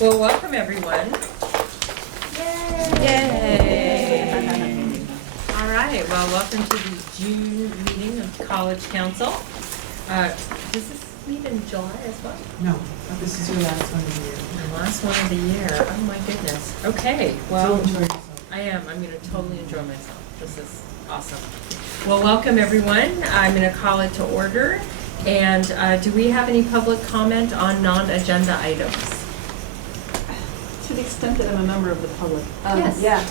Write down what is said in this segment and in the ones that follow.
Well, welcome everyone. Yay! All right, well, welcome to the June meeting of College Council. Does this meet in July as well? No, this is your last one of the year. The last one of the year. Oh my goodness. Okay, well, So enjoy yourself. I am. I'm going to totally enjoy myself. This is awesome. Well, welcome everyone. I'm going to call it to order. And do we have any public comment on non-agenda items? To the extent that I'm a member of the public. Yes. Yeah.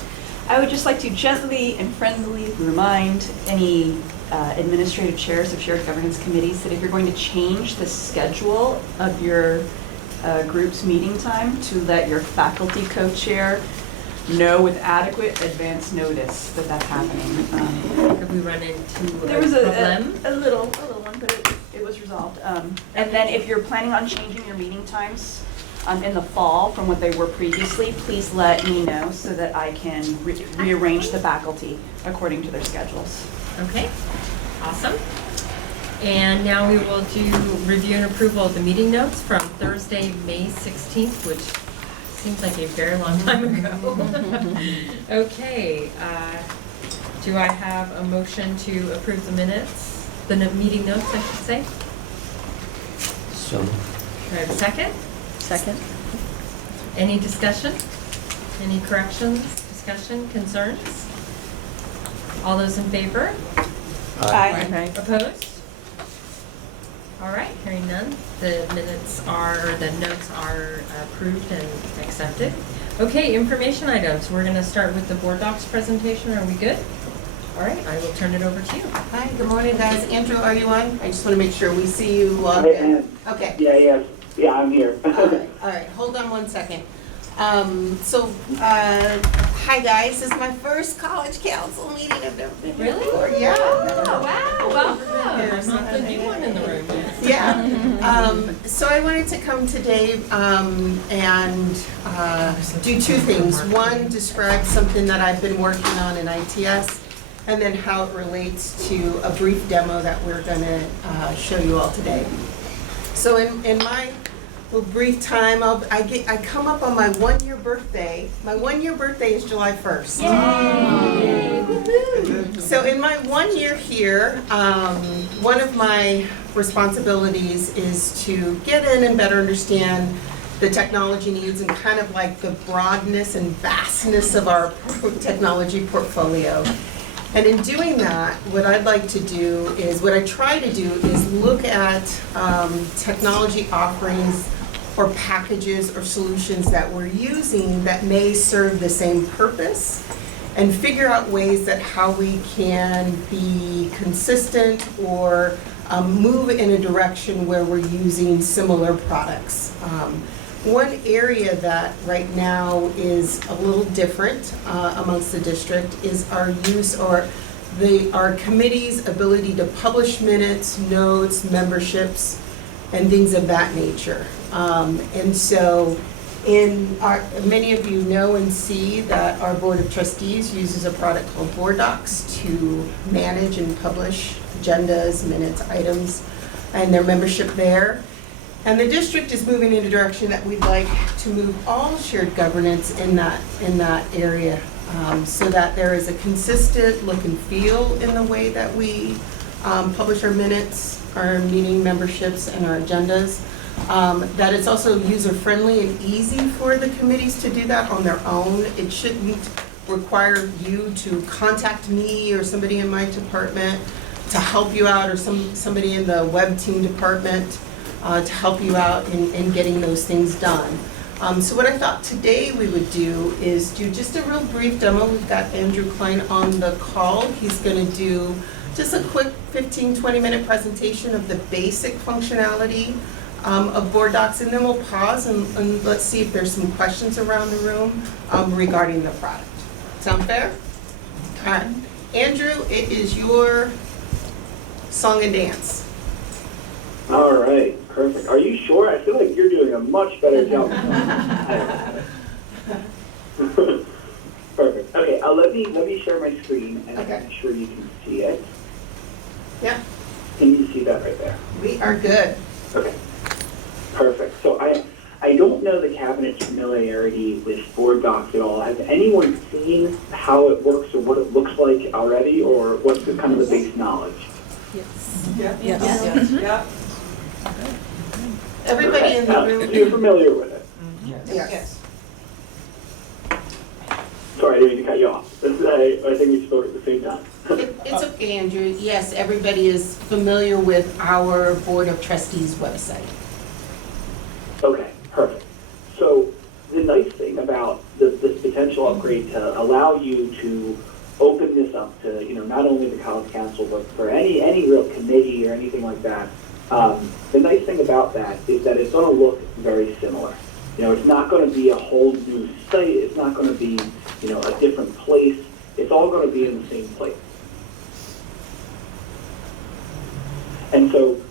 I would just like to gently and friendly remind any administrative chairs of shared governance committees that if you're going to change the schedule of your group's meeting time, to let your faculty co-chair know with adequate advance notice that that's happening. Have we run into There was problem? a little one, but it was resolved. And then if you're planning on changing your meeting times in the fall from what they were previously, please let me know so that I can rearrange the faculty according to their schedules. Okay, awesome. And now we will do review and approval of the meeting notes from Thursday, May 16th, which seems like a very long time ago. Okay, do I have a motion to approve the minutes? The meeting notes, I should say. So, Do I have a second? Second. Any discussion? Any corrections, discussion, concerns? All those in favor? Aye. Opposed? All right, hearing none, the notes are approved and accepted. Okay, information items. We're gonna start with the board docs presentation. Are we good? All right, I will turn it over to you. Hi, good morning, guys. Andrew, are you on? I just want to make sure we see you logged I in. am. Okay. Yeah, I'm here. All right, hold on one second. Hi, guys. This is my first college council meeting. I've never been here Really? before. Yeah. Oh, wow, welcome. Here, I'm so not the I- new one in the room. Yeah. So I wanted to come today and do two things. One, describe something that I've been working on in ITS, and then how it relates to a brief demo that we're going to show you all today. So in my little brief time, I come up on my 1-year birthday. My 1-year birthday is July 1st. Yay! Woohoo! So in my 1 year here, one of my responsibilities is to get in and better understand the technology needs and kind of like the broadness and vastness of our technology portfolio. And in doing that, what I'd like to do is, what I try to do is look at technology offerings or packages or solutions that we're using that may serve the same purpose, and figure out ways that how we can be consistent or move in a direction where we're using similar products. One area that right now is a little different amongst the district is our use or our committee's ability to publish minutes, notes, memberships, and things of that nature. And so many of you know and see that our Board of Trustees uses a product called Board Docs to manage and publish agendas, minutes, items, and their membership there. And the district is moving in a direction that we'd like to move all shared governance in that area, so that there is a consistent look and feel in the way that we publish our minutes, our meeting memberships, and our agendas. That it's also user-friendly and easy for the committees to do that on their own. It shouldn't require you to contact me or somebody in my department to help you out, or somebody in the web team department to help you out in getting those things done. So what I thought today we would do is do just a real brief demo. We've got Andrew Klein on the call. He's going to do just a quick 15-20 minute presentation of the basic functionality of Board Docs, and then we'll pause and let's see if there's some questions around the room regarding the product. Sound fair? All right. Andrew, it is your song and dance. All right, perfect. Are you sure? I feel like you're doing a much better job. Perfect. Okay, let me share my screen and Okay. make sure you can see it. Yeah, Can you see that right there? we are good. Okay. Perfect. So I don't don't know the cabinet's familiarity with board docs at all. Has anyone seen how it works or what it looks like already, or what's the kind of the base knowledge? Yeah. Yes. Yeah. Everybody in the So room. you're familiar with it? Yes. Sorry, I didn't mean to cut you off. I think we spoke at the same time. It's okay, Andrew. Yes, everybody is familiar with our Board of Trustees website. Okay, perfect. So the nice thing about this potential upgrade to allow you to open this up to, not only the college council, but for any real committee or anything like that, the nice thing about that is that it's going to look very similar. It's not going to be a whole new site. It's not going to be, a different place. It's all going to be in the same place. And so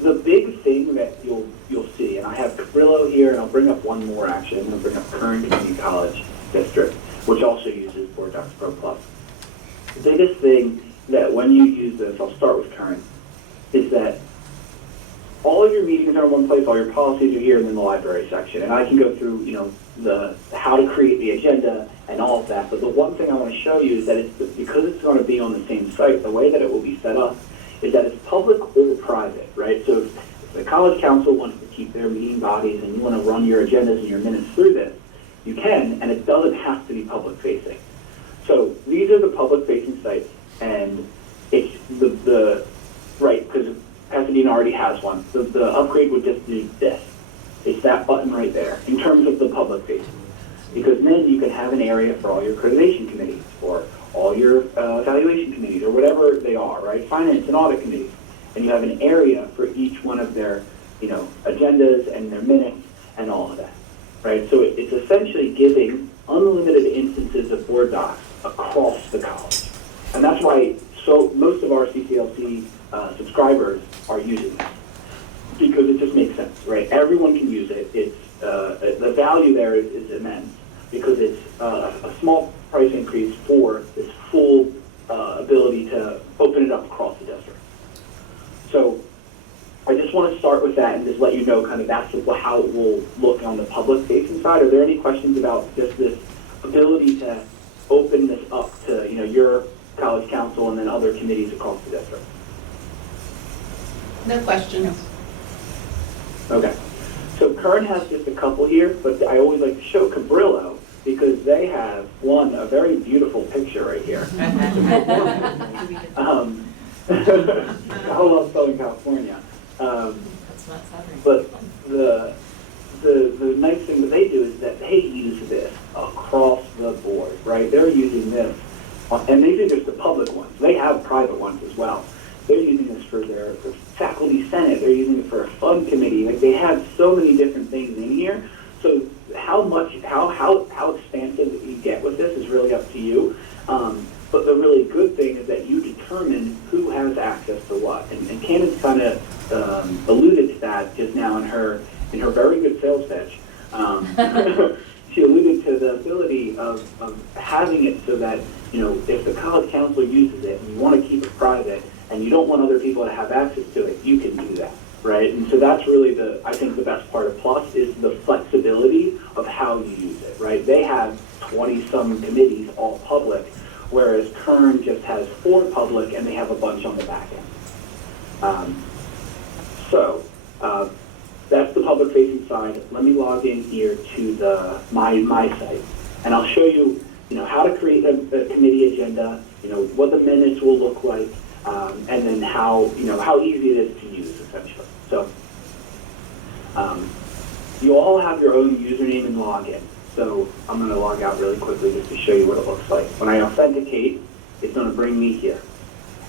the big thing that you'll see, and I have Cabrillo here, and I'll bring up one more actually. I'm going to bring up Kern Community College District, which also uses Board Docs Pro Plus. The biggest thing that when you use this, I'll start with Kern, is that all of your meetings are in one place, all your policies are here and in the library section. And I can go through, the how to create the agenda and all of that. But the one thing I want to show you is that because it's going to be on the same site, the way that it will be set up is that it's public or private, right? So if the college council wants to keep their meeting bodies and you want to run your agendas and your minutes through this, you can, and it doesn't have to be public facing. So these are the public facing sites, and it's the right, because Pasadena already has one. The upgrade would just do this. It's that button right there in terms of the public facing. Because then you can have an area for all your accreditation committees or all your evaluation committees or whatever they are, right? Finance and audit committees. And you have an area for each one of their, agendas and their minutes and all of that, right? So it's essentially giving unlimited instances of board docs across the college. And that's why most of our CCLC subscribers are using this, because it just makes sense, right? Everyone can use it. It's the value there is immense because it's a small price increase for this full ability to open it up across the district. So I just want to start with that and just let you know kind of that's how it will look on the public facing side. Are there any questions about just this ability to open this up to your college council and then other committees across the district? No questions. Okay. So Kern has just a couple here, but I always like to show Cabrillo because they have, a very beautiful picture right here. I love Southern California. That's not Southern. But the nice thing that they do is that they use this across the board, right? They're using this, and these are just the public ones. They have private ones as well. They're using this for their faculty senate. They're using it for a fund committee. Like they have so many different things in here. So how expansive you get with this is really up to you. But the really good thing is that you determine who has access to what. And Candace kind of alluded to that just now in her very good sales pitch. She alluded to the ability of having it so that, if the college council uses it and you want to keep it private and you don't want other people to have access to it, you can do that, right? And so that's really I think the best part of Plus is the flexibility of how you use it, right? They have 20-some committees, all public, whereas Kern just has 4 public and they have a bunch on the back end. That's the public-facing side. Let me log in here to my site, and I'll show you, how to create a committee agenda, what the minutes will look like, and then how easy it is to use, essentially. So, you all have your own username and login. So I'm going to log out really quickly just to show you what it looks like. When I authenticate, it's going to bring me here.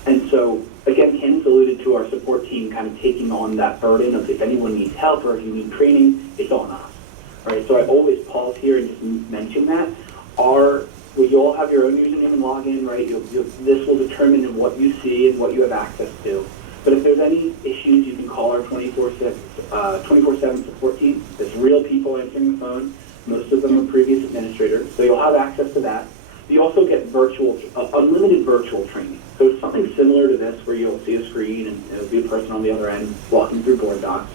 And so, again, Candace alluded to our support team kind of taking on that burden of if anyone needs help or if you need training, it's on us. Right? So I always pause here and just mention that. You all have your own username and login, right? This will determine what you see and what you have access to. But if there's any issues, you can call our 24/7 support team. It's real people answering the phone. Most of them are previous administrators, so you'll have access to that. You also get unlimited virtual training. So it's something similar to this where you'll see a screen and there'll be a person on the other end walking through board docs.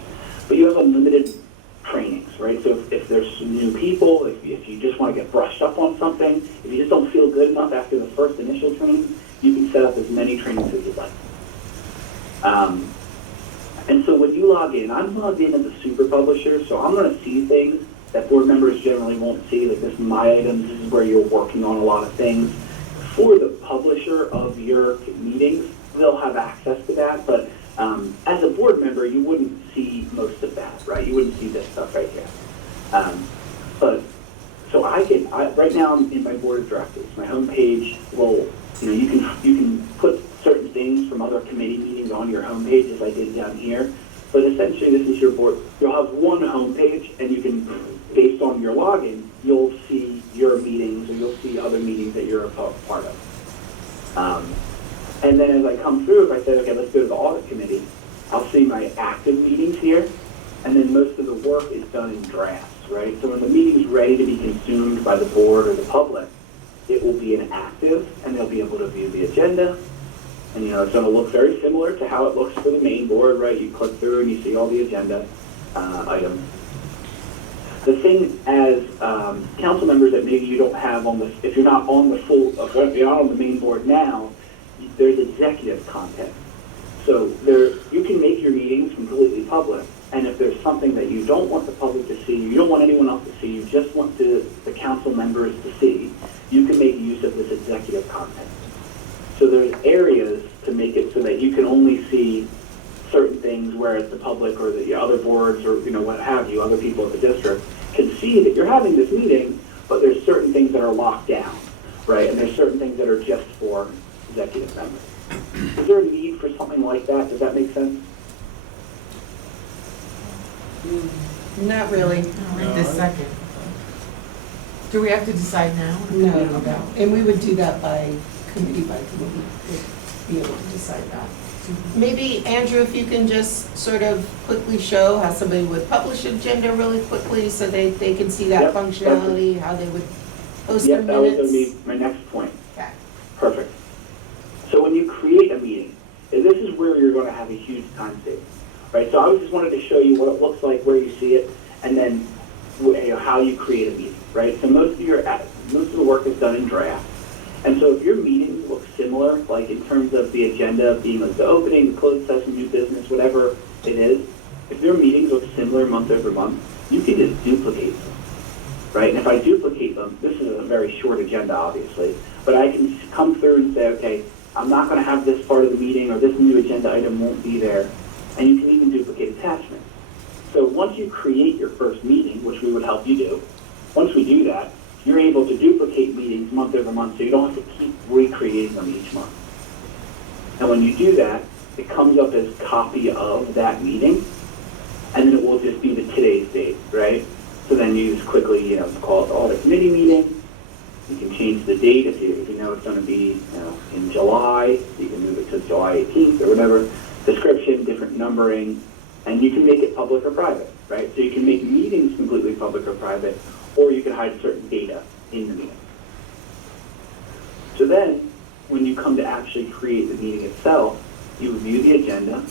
But you have unlimited trainings, right? So if there's some new people, if you just want to get brushed up on something, if you just don't feel good enough after the first initial training, you can set up as many trainings as you'd like. And so when you log in, I'm logged in as a super publisher, so I'm going to see things that board members generally won't see, like this is my items, this is where you're working on a lot of things. For the publisher of your meetings, they'll have access to that, but as a board member, you wouldn't see most of that, right? You wouldn't see this stuff right here. But so right now I'm in my board of directors. My homepage will, you can put certain things from other committee meetings on your homepage, as I did down here. But essentially, this is your board. You'll have one homepage, and you can, based on your login, you'll see your meetings, or you'll see other meetings that you're a part of. And then as I come through, if I say, okay, let's go to the audit committee, I'll see my active meetings here, and then most of the work is done in drafts, right? So when the meeting's ready to be consumed by the board or the public, it will be an active, and they'll be able to view the agenda. And it's going to look very similar to how it looks for the main board, right? You click through and you see all the agenda items. The thing as council members that maybe you don't have on the, if you're not on the full, if you're not on the main board now, there's executive content. So you can make your meetings completely public, and if there's something that you don't want the public to see, you don't want anyone else to see, you just want the council members to see, you can make use of this executive content. So there's areas to make it so that you can only see certain things, whereas the public or the other boards or what have you, other people in the district can see that you're having this meeting, but there's certain things that are locked down, right? And there's certain things that are just for executive members. Is there a need for something like that? Does that make sense? Not really. Right this second. Do we have to decide now? No, and we would do that by committee, be able to decide that. Maybe, Andrew, if you can just sort of quickly show how somebody would publish an agenda really quickly so they can see that Yep, functionality, how they would post their Yep, that was minutes. going to be my next point. Okay. Perfect. So when you create a meeting, and this is where you're going to have a huge time saving, right? So I just wanted to show you what it looks like, where you see it, and then how you create a meeting, right? So most of the work is done in draft. And so if your meetings look similar, like in terms of the agenda being like the opening, the closed session, new business, whatever it is, if your meetings look similar month over month, you can just duplicate them, right? And if I duplicate them, this is a very short agenda, obviously, but I can come through and say, okay, I'm not going to have this part of the meeting, or this new agenda item won't be there, and you can even duplicate attachments. So once you create your first meeting, which we would help you do, once we do that, you're able to duplicate meetings month over month, so you don't have to keep recreating them each month. And when you do that, it comes up as copy of that meeting, and then it will just be the today's date, right? So then you just quickly, call it the audit committee meeting. You can change the date if you know it's going to be in July. You can move it to July 18th or whatever. Description, different numbering, and you can make it public or private, right? So you can make meetings completely public or private, or you can hide certain data in the meeting. So then, when you come to actually create the meeting itself, you review the agenda.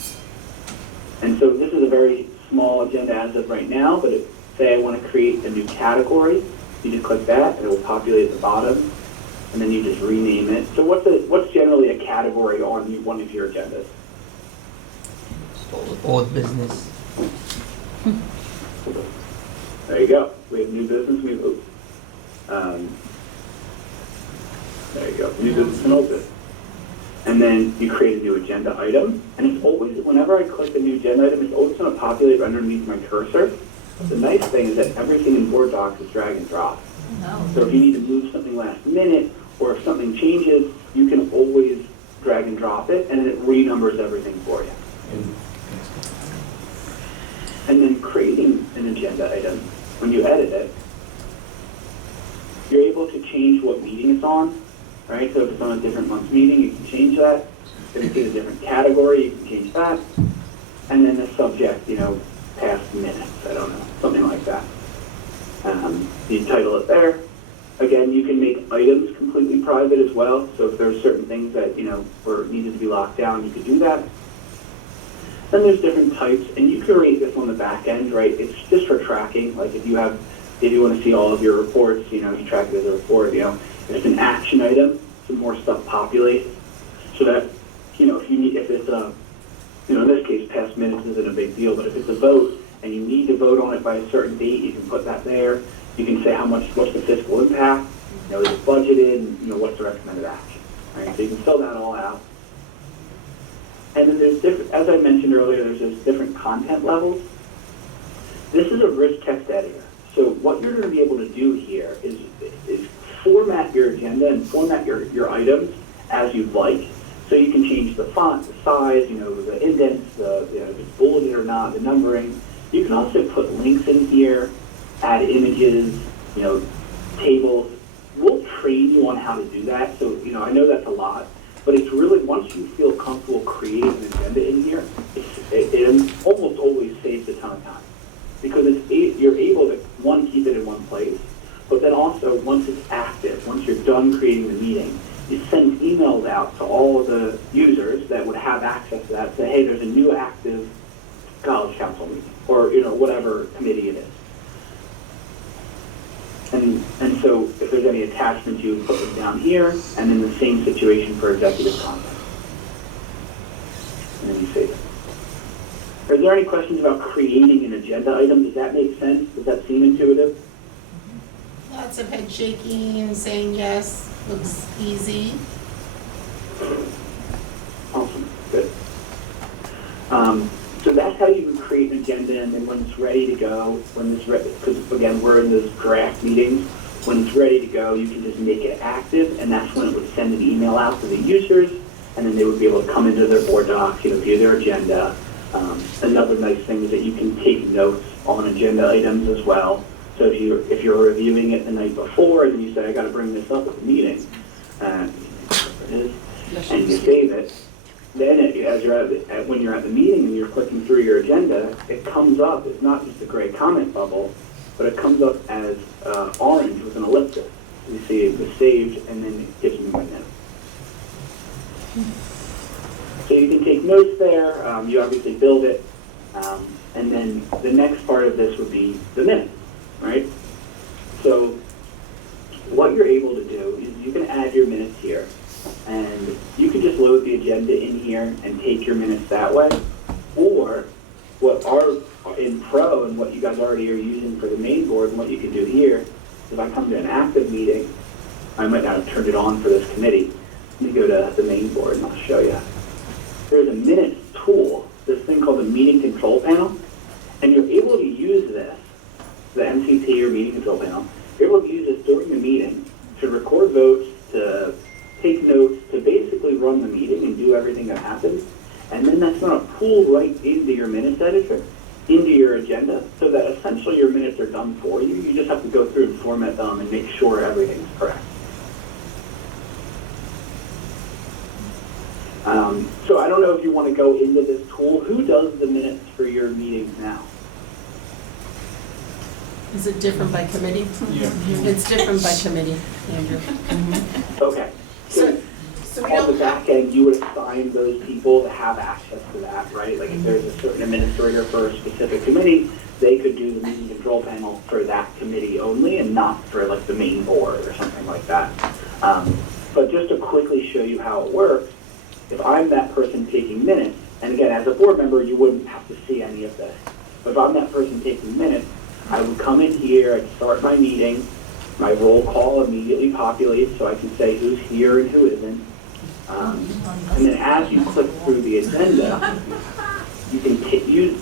And so this is a very small agenda as of right now, but say I want to create a new category, you just click that, and it will populate at the bottom, and then you just rename it. So what's generally a category on one of your agendas? Old business. There you go. We have new business, there you go, new business and old business. And then you create a new agenda item, and it's always, whenever I click a new agenda item, it's always going to populate underneath my cursor. The nice thing is that everything in Board Docs is drag and drop. So if you need to move something last minute, or if something changes, you can always drag and drop it, and it renumbers everything for you. And then creating an agenda item, when you edit it, you're able to change what meeting it's on, right? So if it's on a different month's meeting, you can change that. If it's in a different category, you can change that. And then the subject, past minutes, I don't know, something like that. You title it there. Again, you can make items completely private as well. So if there's certain things that, were needed to be locked down, you could do that. Then there's different types, and you create this on the back end, right? It's just for tracking. Like if you want to see all of your reports, you track it as a report, if it's an action item, some more stuff populates. So that, if it's in this case, past minutes isn't a big deal, but if it's a vote and you need to vote on it by a certain date, you can put that there. You can say what's the fiscal impact, is it budgeted, and what's the recommended action, right? So you can fill that all out. And then there's different, as I mentioned earlier, there's different content levels. This is a rich text editor. So what you're going to be able to do here is format your agenda and format your items as you'd like. So you can change the font, the size, the indents, if it's bulleted or not, the numbering. You can also put links in here, add images, tables. We'll train you on how to do that. So, I know that's a lot, but it's really, once you feel comfortable creating an agenda in here, it almost always saves a ton of time. Because you're able to, one, keep it in one place, but then also, once it's active, once you're done creating the meeting, it sends emails out to all of the users that would have access to that, say, hey, there's a new active college council meeting, or whatever committee it is. And so if there's any attachments, you would put them down here, and then the same situation for executive content. And then you save it. Are there any questions about creating an agenda item? Does that make sense? Does that seem intuitive? Lots of head shaking and saying yes, looks easy. Awesome, good. So that's how you would create an agenda, and then when it's ready to go, because again, we're in those draft meetings, when it's ready to go, you can just make it active, and that's when it would send an email out to the users, and then they would be able to come into their board docs, view their agenda. Another nice thing is that you can take notes on agenda items as well. So if you're reviewing it the night before, and you say, I got to bring this up at the meeting, and you save it, then when you're at the meeting and you're clicking through your agenda, it comes up. It's not just a gray comment bubble, but it comes up as orange with an ellipsis. You see it was saved, and then it gives me my note. So you can take notes there. You obviously build it, and then the next part of this would be the minutes, right? So what you're able to do is you can add your minutes here. And you can just load the agenda in here and take your minutes that way. Or what are in Pro and what you guys already are using for the main board, and what you can do here, if I come to an active meeting, I might not have turned it on for this committee. Let me go to the main board and I'll show you. There's a minutes tool, this thing called the meeting control panel, and you're able to use this, the MCT or meeting control panel, you're able to use this during the meeting to record votes, to take notes, to basically run the meeting and do everything that happens. And then that's going to pull right into your minutes editor, into your agenda, so that essentially your minutes are done for you. You just have to go through and format them and make sure everything's correct. So I don't know if you want to go into this tool. Who does the minutes for your meetings now? Is it different by committee? Yeah. It's different by committee, Andrew. Okay. So we On the don't back end, you would assign those people to have access to that, right? Like if there's a certain administrator for a specific committee, they could do the meeting control panel for that committee only and not for like the main board or something like that. But just to quickly show you how it works, if I'm that person taking minutes, and again, as a board member, you wouldn't have to see any of this. But if I'm that person taking minutes, I would come in here, I'd start my meeting, my roll call immediately populates so I can say who's here and who isn't. And then as you click through the agenda, you can use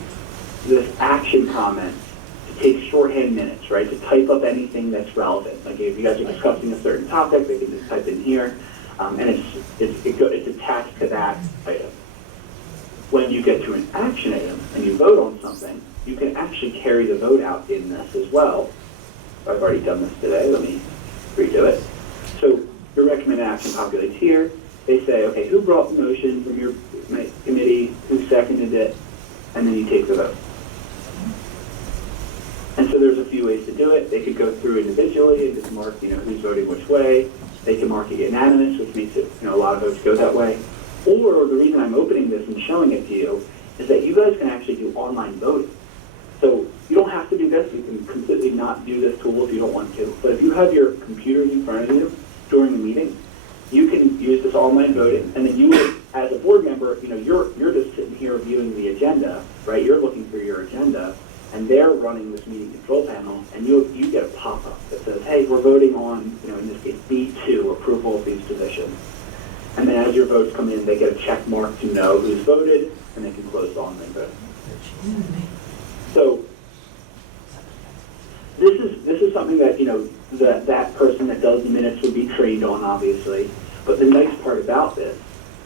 this action comment to take shorthand minutes, right? To type up anything that's relevant. Like if you guys are discussing a certain topic, they can just type in here, and it's attached to that item. When you get to an action item and you vote on something, you can actually carry the vote out in this as well. I've already done this today. Let me redo it. So your recommended action populates here. They say, okay, who brought the motion from your committee? Who seconded it? And then you take the vote. And so there's a few ways to do it. They could go through individually and just mark, who's voting which way. They can mark it unanimous, which means that, a lot of votes go that way. Or the reason I'm opening this and showing it to you is that you guys can actually do online voting. So you don't have to do this. You can completely not do this tool if you don't want to. But if you have your computers in front of you during the meeting, you can use this online voting, and then you, as a board member, you're just sitting here viewing the agenda, right? You're looking through your agenda, and they're running this meeting control panel, and you get a pop-up that says, hey, we're voting on, in this case, B2, approval of these positions. And then as your votes come in, they get a check mark to know who's voted, and they can close the online vote. So this is something that, that person that does the minutes would be trained on, obviously. But the nice part about this,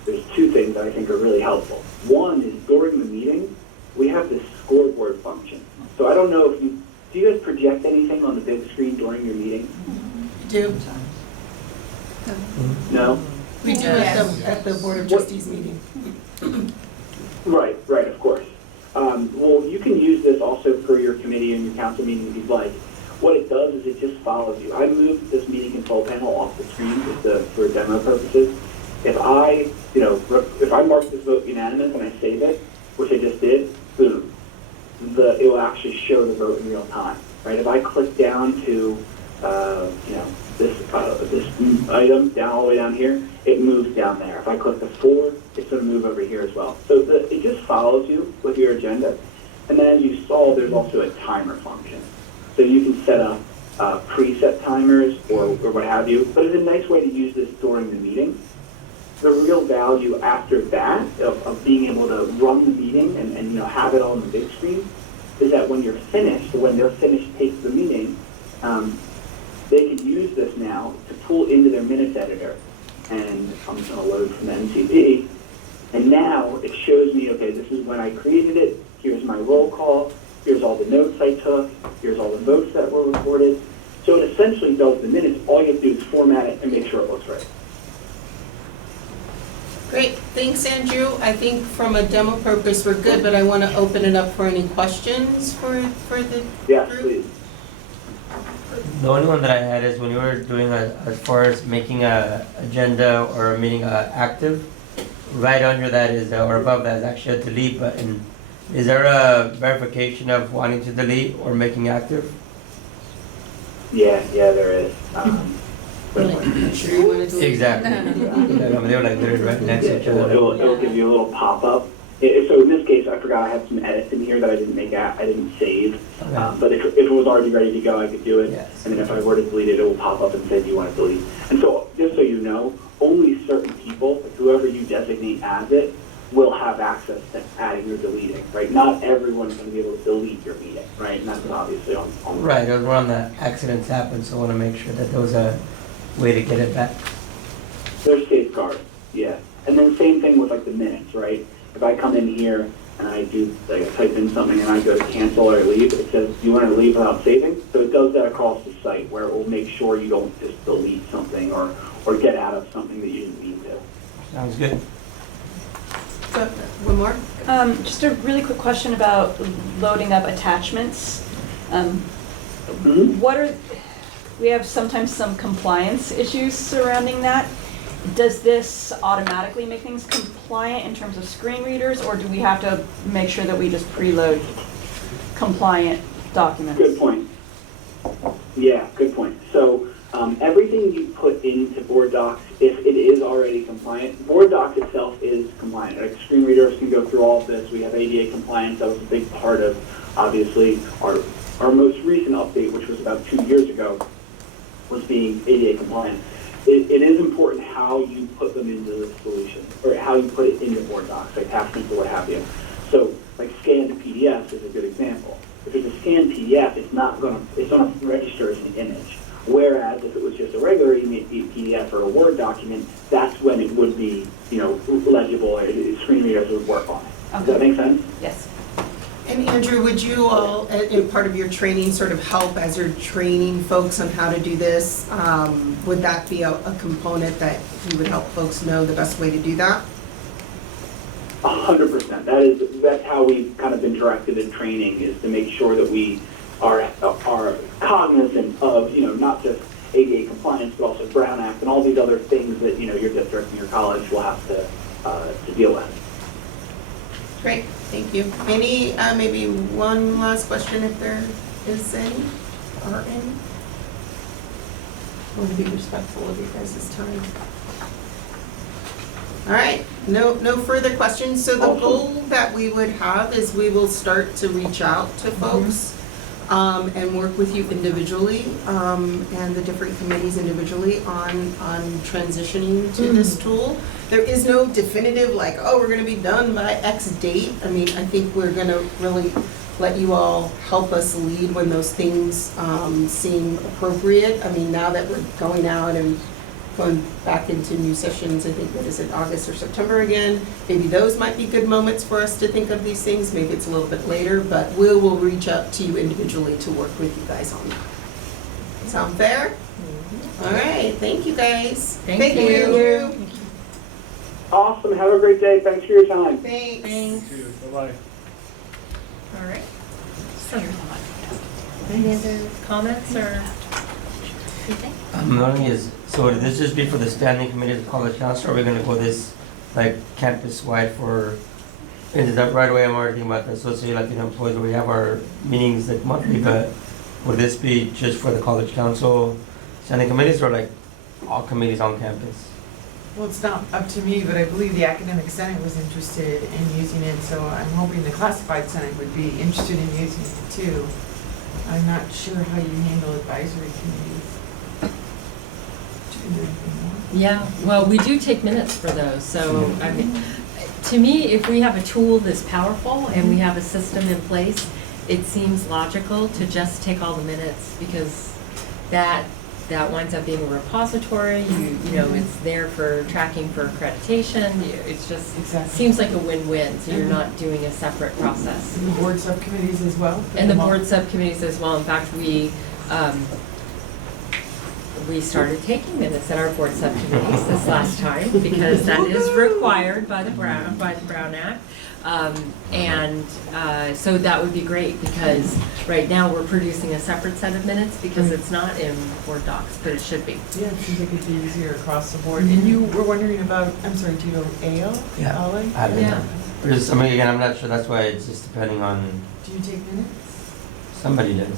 there's two things that I think are really helpful. One is during the meeting, we have this scoreboard function. So I don't know if do you guys project anything on the big screen during your meeting? Do. No? We do At the Board of Trustees meeting. Right, of course. Well, you can use this also for your committee and your council meeting if you'd like. What it does is it just follows you. I moved this meeting control panel off the screen for demo purposes. If I mark this vote unanimous and I save it, which I just did, boom, it will actually show the vote in real time, right? If I click down to, this item down all the way down here, it moves down there. If I click the 4, it's going to move over here as well. So it just follows you with your agenda. And then as you saw, there's also a timer function. So you can set up preset timers or what have you. But it's a nice way to use this during the meeting. The real value after that of being able to run the meeting and have it on the big screen is that when you're finished, or when they're finished taking the meeting, they can use this now to pull into their minutes editor. And I'm just going to load from the NCP. And now it shows me, okay, this is when I created it. Here's my roll call. Here's all the notes I took. Here's all the votes that were recorded. So it essentially does the minutes. All you have to do is format it and make sure it looks right. Great, thanks, Andrew. I think from a demo purpose, we're good, but I want to open it up for any questions for the Yes, group. please. The only one that I had is when you were doing as far as making a agenda or a meeting active, right under that is, or above that is actually a delete button. Is there a verification of wanting to delete or making active? Yeah, there is. Really? Sure you want to do it? Exactly. I mean, they were like literally right next to each It other. will give you a little pop-up. So in this case, I forgot I had some edits in here that I didn't save. Okay. But if it was already ready to go, I could do it. Yes. And then if I were to delete it, it will pop up and say, do you want to delete? And so, just so you know, only certain people, like whoever you designate as it, will have access to adding or deleting, right? Not everyone's going to be able to delete your meeting, right? And that's obviously on Right, it was one that accidents happen, so I want to make sure that there was a way to get it back. There's safeguards, yeah. And then same thing with like the minutes, right? If I come in here and I do, like I type in something and I go to cancel or leave, it says, do you want to leave without saving? So it does that across the site where it will make sure you don't just delete something or get out of something that you didn't mean to. Sounds good. So, one more? Just a really quick question about loading up attachments. Mhm. We have sometimes some compliance issues surrounding that. Does this automatically make things compliant in terms of screen readers, or do we have to make sure that we just preload compliant documents? Good point. Yeah, good point. So everything you put into Board Docs, if it is already compliant, Board Docs itself is compliant. Like screen readers can go through all of this. We have ADA compliance. That was a big part of, obviously, our most recent update, which was about 2 years ago, was being ADA compliant. It is important how you put them into the solution, or how you put it into Board Docs, like attachments or what have you. So, like scanned PDFs is a good example. If it's a scanned PDF, it's gonna register as an image. Whereas if it was just a regular PDF or a Word document, that's when it would be, legible. Screen readers would work on it. Does that make sense? Yes. And Andrew, would you all, in part of your training, sort of help as you're training folks on how to do this? Would that be a component that you would help folks know the best way to do that? 100%. That's how we've kind of been directed in training, is to make sure that we are cognizant of, not just ADA compliance, but also Brown Act and all these other things that, your district and your college will have to deal with. Great, thank you. Any, maybe one last question if there is any, or any? I want to be respectful of you guys' time. All right, no further questions. So the goal that we would have is we will start to reach out to folks and work with you individually and the different committees individually on transitioning to this tool. There is no definitive like, oh, we're going to be done by X date. I mean, I think we're going to really let you all help us lead when those things seem appropriate. I mean, now that we're going out and going back into new sessions, I think, what is it, August or September again? Maybe those might be good moments for us to think of these things. Maybe it's a little bit later, but we will reach out to you individually to work with you guys on that. Sound fair? All right, thank you guys. Thank you. Awesome. Have a great day. Thanks for your time. Thanks. Bye-bye. All right. So, any other comments or anything? The only thing is, so would this just be for the standing committee of college council, or are we gonna go this, like, campus-wide for, and is that right away, I'm already thinking about the associate elected employees, where we have our meetings like monthly, but would this be just for the college council standing committees, or like all committees on campus? Well, it's not up to me, but I believe the academic senate was interested in using it, so I'm hoping the classified senate would be interested in using it too. I'm not sure how you handle advisory committees. Do you do anything more? Yeah, well, we do take minutes for those, so, I mean, to me, if we have a tool this powerful and we have a system in place, it seems logical to just take all the minutes, because that winds up being a repository, you know, it's there for tracking for accreditation, it's just, Exactly. seems like a win-win, so you're not doing a separate process. And the board subcommittees as well? And the board subcommittees as well. In fact, we started taking minutes at our board subcommittees this last time because that is required by the Brown Act. So that would be great, because right now we're producing a separate set of minutes because it's not in board docs, but it should be. Yeah, it seems like it'd be easier across the board. And you were wondering about, I'm sorry, do you know Ale? Yeah. Ale? I don't Yeah. know. Or just, I mean, again, I'm not sure, that's why it's just depending on, Do you take minutes? somebody does.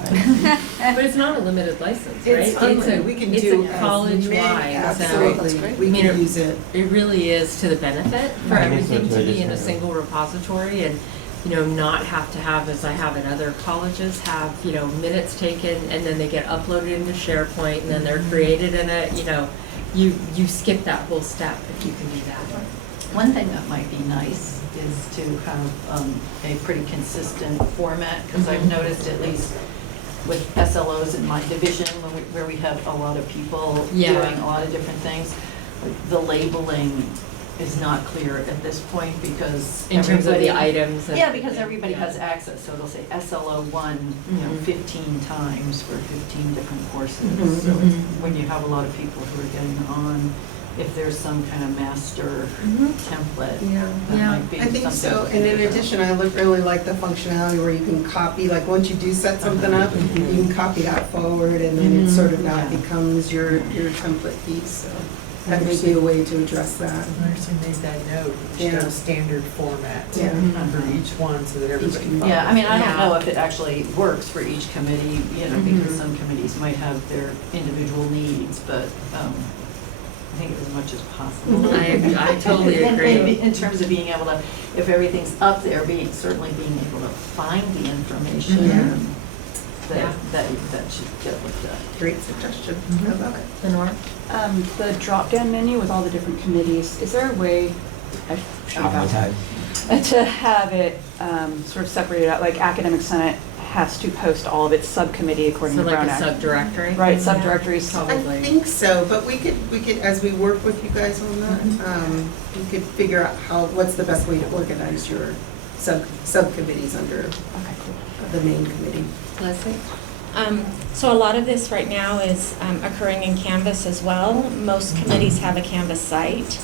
But it's not a limited license, right? It's unlimited. We can do It's a as college-wide, so Absolutely, we You know, can use it. it really is to the benefit for I think so everything too, to I be just in a know. single repository and, you know, not have to have, as I have in other colleges, have, you know, minutes taken and then they get uploaded into SharePoint and then they're created in a, you know, you skip that whole step if you can do that. One thing that might be nice is to have a pretty consistent format, because I've noticed, at least with SLOs in my division, where we have a lot of people Yeah. doing a lot of different things, the labeling is not clear at this point, because In terms of the everybody- items and. Yeah, because everybody yeah. has access, so they'll say SLO 1, you know, Mhm. 15 times for 15 different courses. Mhm, So mhm. when you have a lot of people who are getting on, if there's some kind of master Mhm. template, Yeah. that Yeah, might be I think something so, to and in think about. addition, I really like the functionality where you can copy, like, once you do set something up, you can copy that forward, and then it sort of now Yeah. becomes your template piece, so that may be a way to address that. Emerson made that note, Yeah. show standard format Yeah. for each one, so that everybody follows. Yeah, I mean, I don't Yeah. know if it actually works for each committee, you know, because some committees might have their individual needs, but I think as much as possible. I totally And agree. in terms of being able to, if everything's up there, certainly being able to find the information, Yeah. that should get looked at. Great suggestion, I love it. Lenore? The drop-down menu with all the different committees, is there a way to have it sort of separated out, like Academic Senate has to post all of its subcommittee according So to like Brown a Act? subdirectory? Right, subdirectories. Probably. I think so, but we could, as we work with you guys on that, we could figure out what's the best way to organize your subcommittees under Okay, cool. the main committee. Leslie? So a lot of this right now is occurring in Canvas as well. Most committees have a Canvas site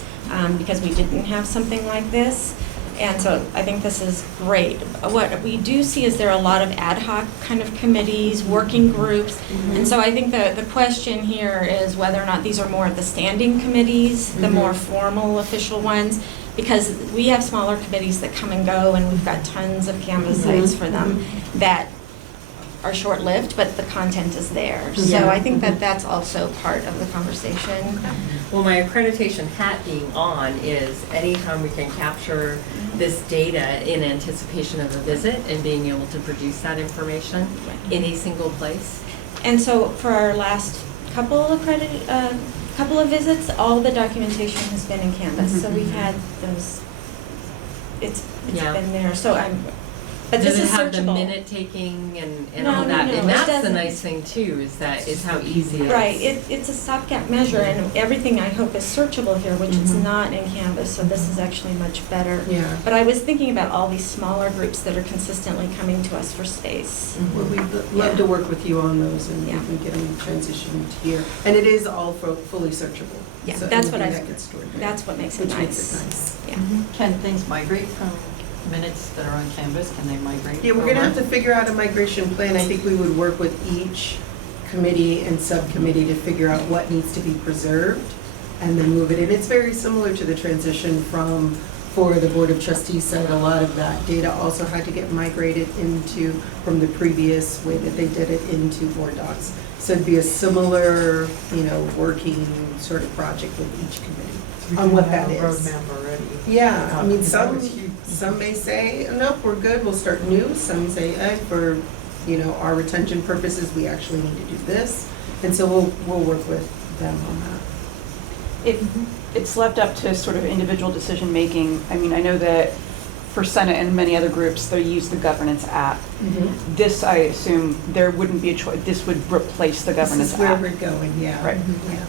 because we didn't have something like this. And so I think this is great. What we do see is there are a lot of ad hoc kind of committees, working groups. And so I think the question here is whether or not these are more of the standing committees, the more formal official ones, because we have smaller committees that come and go, and we've got tons of Canvas sites for them that are short-lived, but the content is there. So Yeah. I think that that's also part of the conversation. Well, my accreditation hat being on is anytime we can capture this data in anticipation of a visit and being able to produce that information in a single place. And so for our last couple of visits, all the documentation has been in Canvas. So we've had those, it's Yeah. been there. So but this Does is it have the searchable. minute taking and No, all no, that? no, And it that's the doesn't. nice thing too, is how easy it is. Right, it's a stopgap measure, and everything I hope is searchable here, which it's not in Canvas, so this is actually much better. Yeah. But I was thinking about all these smaller groups that are consistently coming to us for space. Well, we'd Yeah. love to work with you on those and we Yeah. can get them transitioned here. And it is all fully searchable. Yeah, So that's what anything I- that gets stored there, That's what makes it which nice. makes it nice. Yeah. Can things migrate from minutes that are on Canvas? Can they migrate? Yeah, we're gonna have over? to figure out a migration plan. I think we would work with each committee and subcommittee to figure out what needs to be preserved and then move it in. It's very similar to the transition for the Board of Trustees side. A lot of that data also had to get migrated from the previous way that they did it into Board Docs. So it'd be a similar, working sort of project with each committee We on can what have that a is. roadmap already. Yeah, I mean, Because that was huge. some may say, nope, we're good, we'll start new. Some say, for, our retention purposes, we actually need to do this. And so we'll work with them on that. If it's left up to sort of individual decision-making, I mean, I know that for Senate and many other groups, they use the governance app. This, I assume, there wouldn't be a choice, this would replace the governance This is where app. we're going, yeah. Right. Yeah.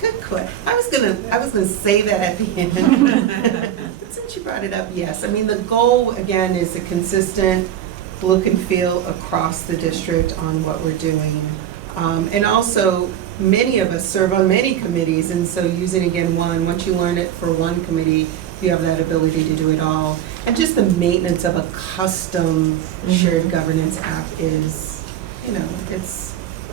Good question. I was gonna say that at the end. But since you brought it up, yes. I mean, the goal, again, is a consistent look and feel across the district on what we're doing. And also, many of us serve on many committees, and so using, again, once you learn it for one committee, you have that ability to do it all. And just the maintenance of a custom shared governance app is,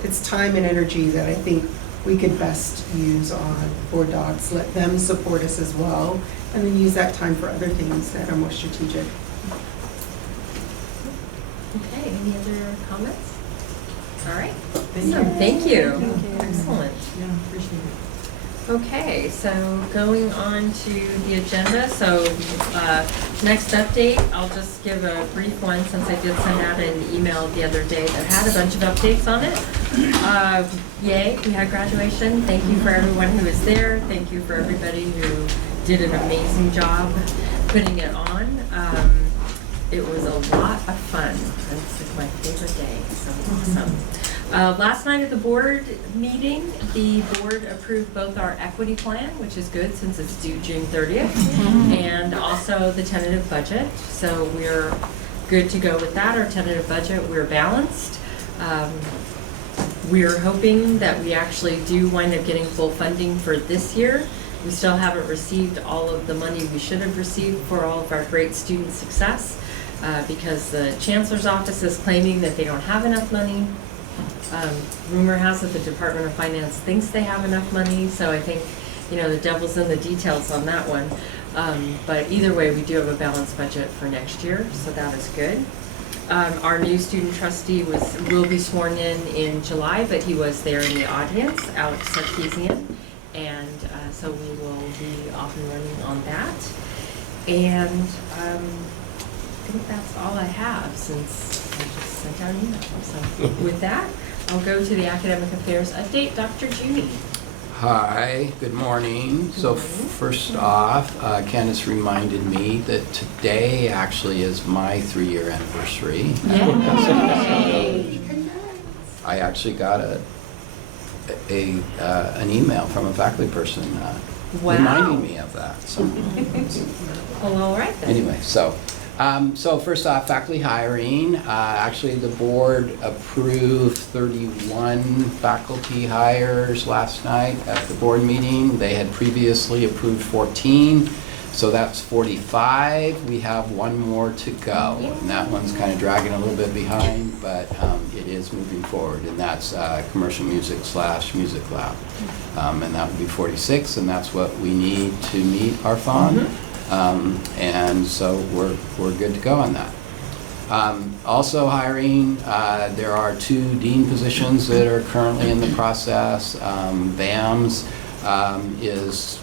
it's time and energy that I think we could best use on Board Docs. Let them support us as well, and then use that time for other things that are more strategic. Okay, any other comments? All right. Thank Awesome. you. Thank you. Thank you. Excellent. Yeah, appreciate it. Okay, so going on to the agenda, so next update, I'll just give a brief one since I did send out an email the other day that had a bunch of updates on it. Yay, we had graduation. Thank you for everyone who was there. Thank you for everybody who did an amazing job putting it on. It was a lot of fun. It's like my favorite day, so awesome. Last night at the board meeting, the board approved both our equity plan, which is good since it's due June 30th, and also the tentative budget. So we're good to go with that. Our tentative budget, we're balanced. We're hoping that we actually do wind up getting full funding for this year. We still haven't received all of the money we should have received for all of our great student success because the chancellor's office is claiming that they don't have enough money. Rumor has it the Department of Finance thinks they have enough money, so I think, the devil's in the details on that one. But either way, we do have a balanced budget for next year, so that is good. Our new student trustee will be sworn in July, but he was there in the audience, Alex Sarkeesian, and so we will be off and running on that. And I think that's all I have since I just sent out an email. So with that, I'll go to the academic affairs update. Dr. Junie. Hi, good morning. So first off, Candace reminded me that today actually is my 3-year anniversary. Yay! I actually got an email from a faculty person Wow. reminding me of that. So Well, all right then. anyway, so first off, faculty hiring. Actually, the board approved 31 faculty hires last night at the board meeting. They had previously approved 14, so that's 45. We have one more to go, and that one's kind of dragging a little bit behind, but it is moving forward, and that's commercial music/music lab. And that would be 46, and that's what we need to meet our FON. And so we're good to go on that. Also hiring, there are 2 dean positions that are currently in the process. VAMS is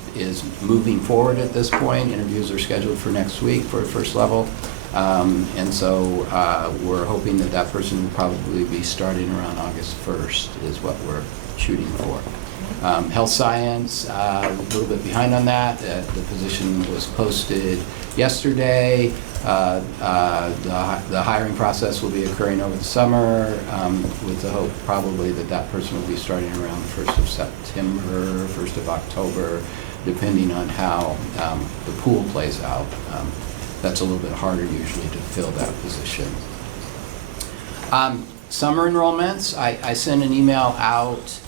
moving forward at this point. Interviews are scheduled for next week for first level. And so we're hoping that that person will probably be starting around August 1st is what we're shooting for. Health science, a little bit behind on that. The position was posted yesterday. The hiring process will be occurring over the summer with the hope probably that that person will be starting around the 1st of September, 1st of October, depending on how the pool plays out. That's a little bit harder usually to fill that position. Summer enrollments, I sent an email out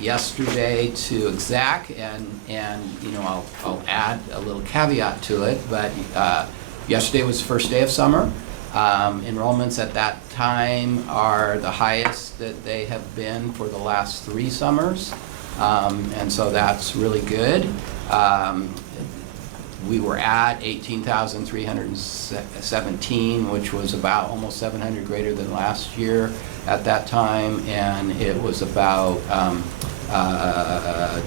yesterday to exec, and you know, I'll add a little caveat to it, but yesterday was the first day of summer. Enrollments at that time are the highest that they have been for the last 3 summers, and so that's really good. We were at 18,317, which was about almost 700 greater than last year at that time, and it was about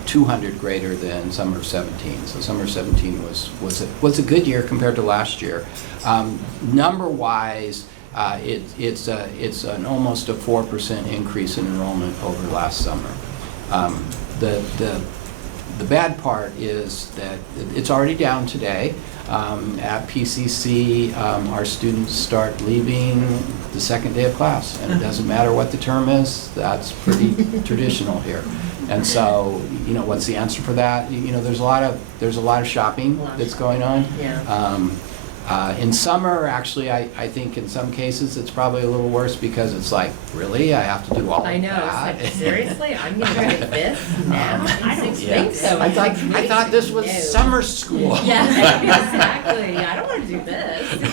200 greater than summer of 17. So summer of 17 was a good year compared to last year. Number-wise, it's an almost a 4% increase in enrollment over last summer. The bad part is that it's already down today. At PCC, our students start leaving the second day of class, and it doesn't matter what the term is. That's pretty traditional here. And so, you know, what's the answer for that? You know, there's a lot of shopping that's going on. Yeah. In summer, actually, I think in some cases it's probably a little worse because it's like, really, I have to do all of that? I know, it's like, seriously? I'm gonna do this now? I don't think so. I thought this was summer school. Yeah, exactly. I don't wanna do this.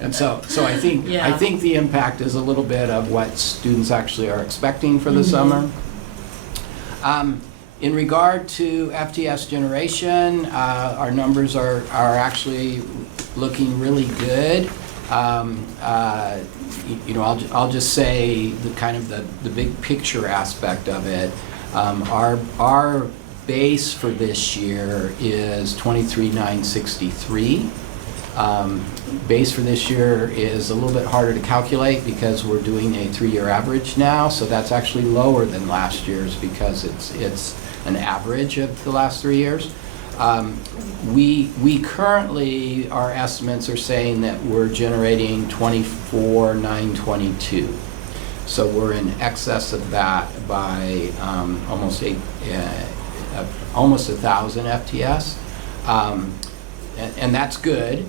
And so I think the impact is a little bit of what students actually are expecting for the summer. In regard to FTS generation, our numbers are actually looking really good. You know, I'll just say the kind of the big picture aspect of it. Our base for this year is 23,963. Base for this year is a little bit harder to calculate because we're doing a 3-year average now, so that's actually lower than last year's because it's an average of the last 3 years. We currently, our estimates are saying that we're generating 24,922. So we're in excess of that by almost 1,000 FTS, and that's good.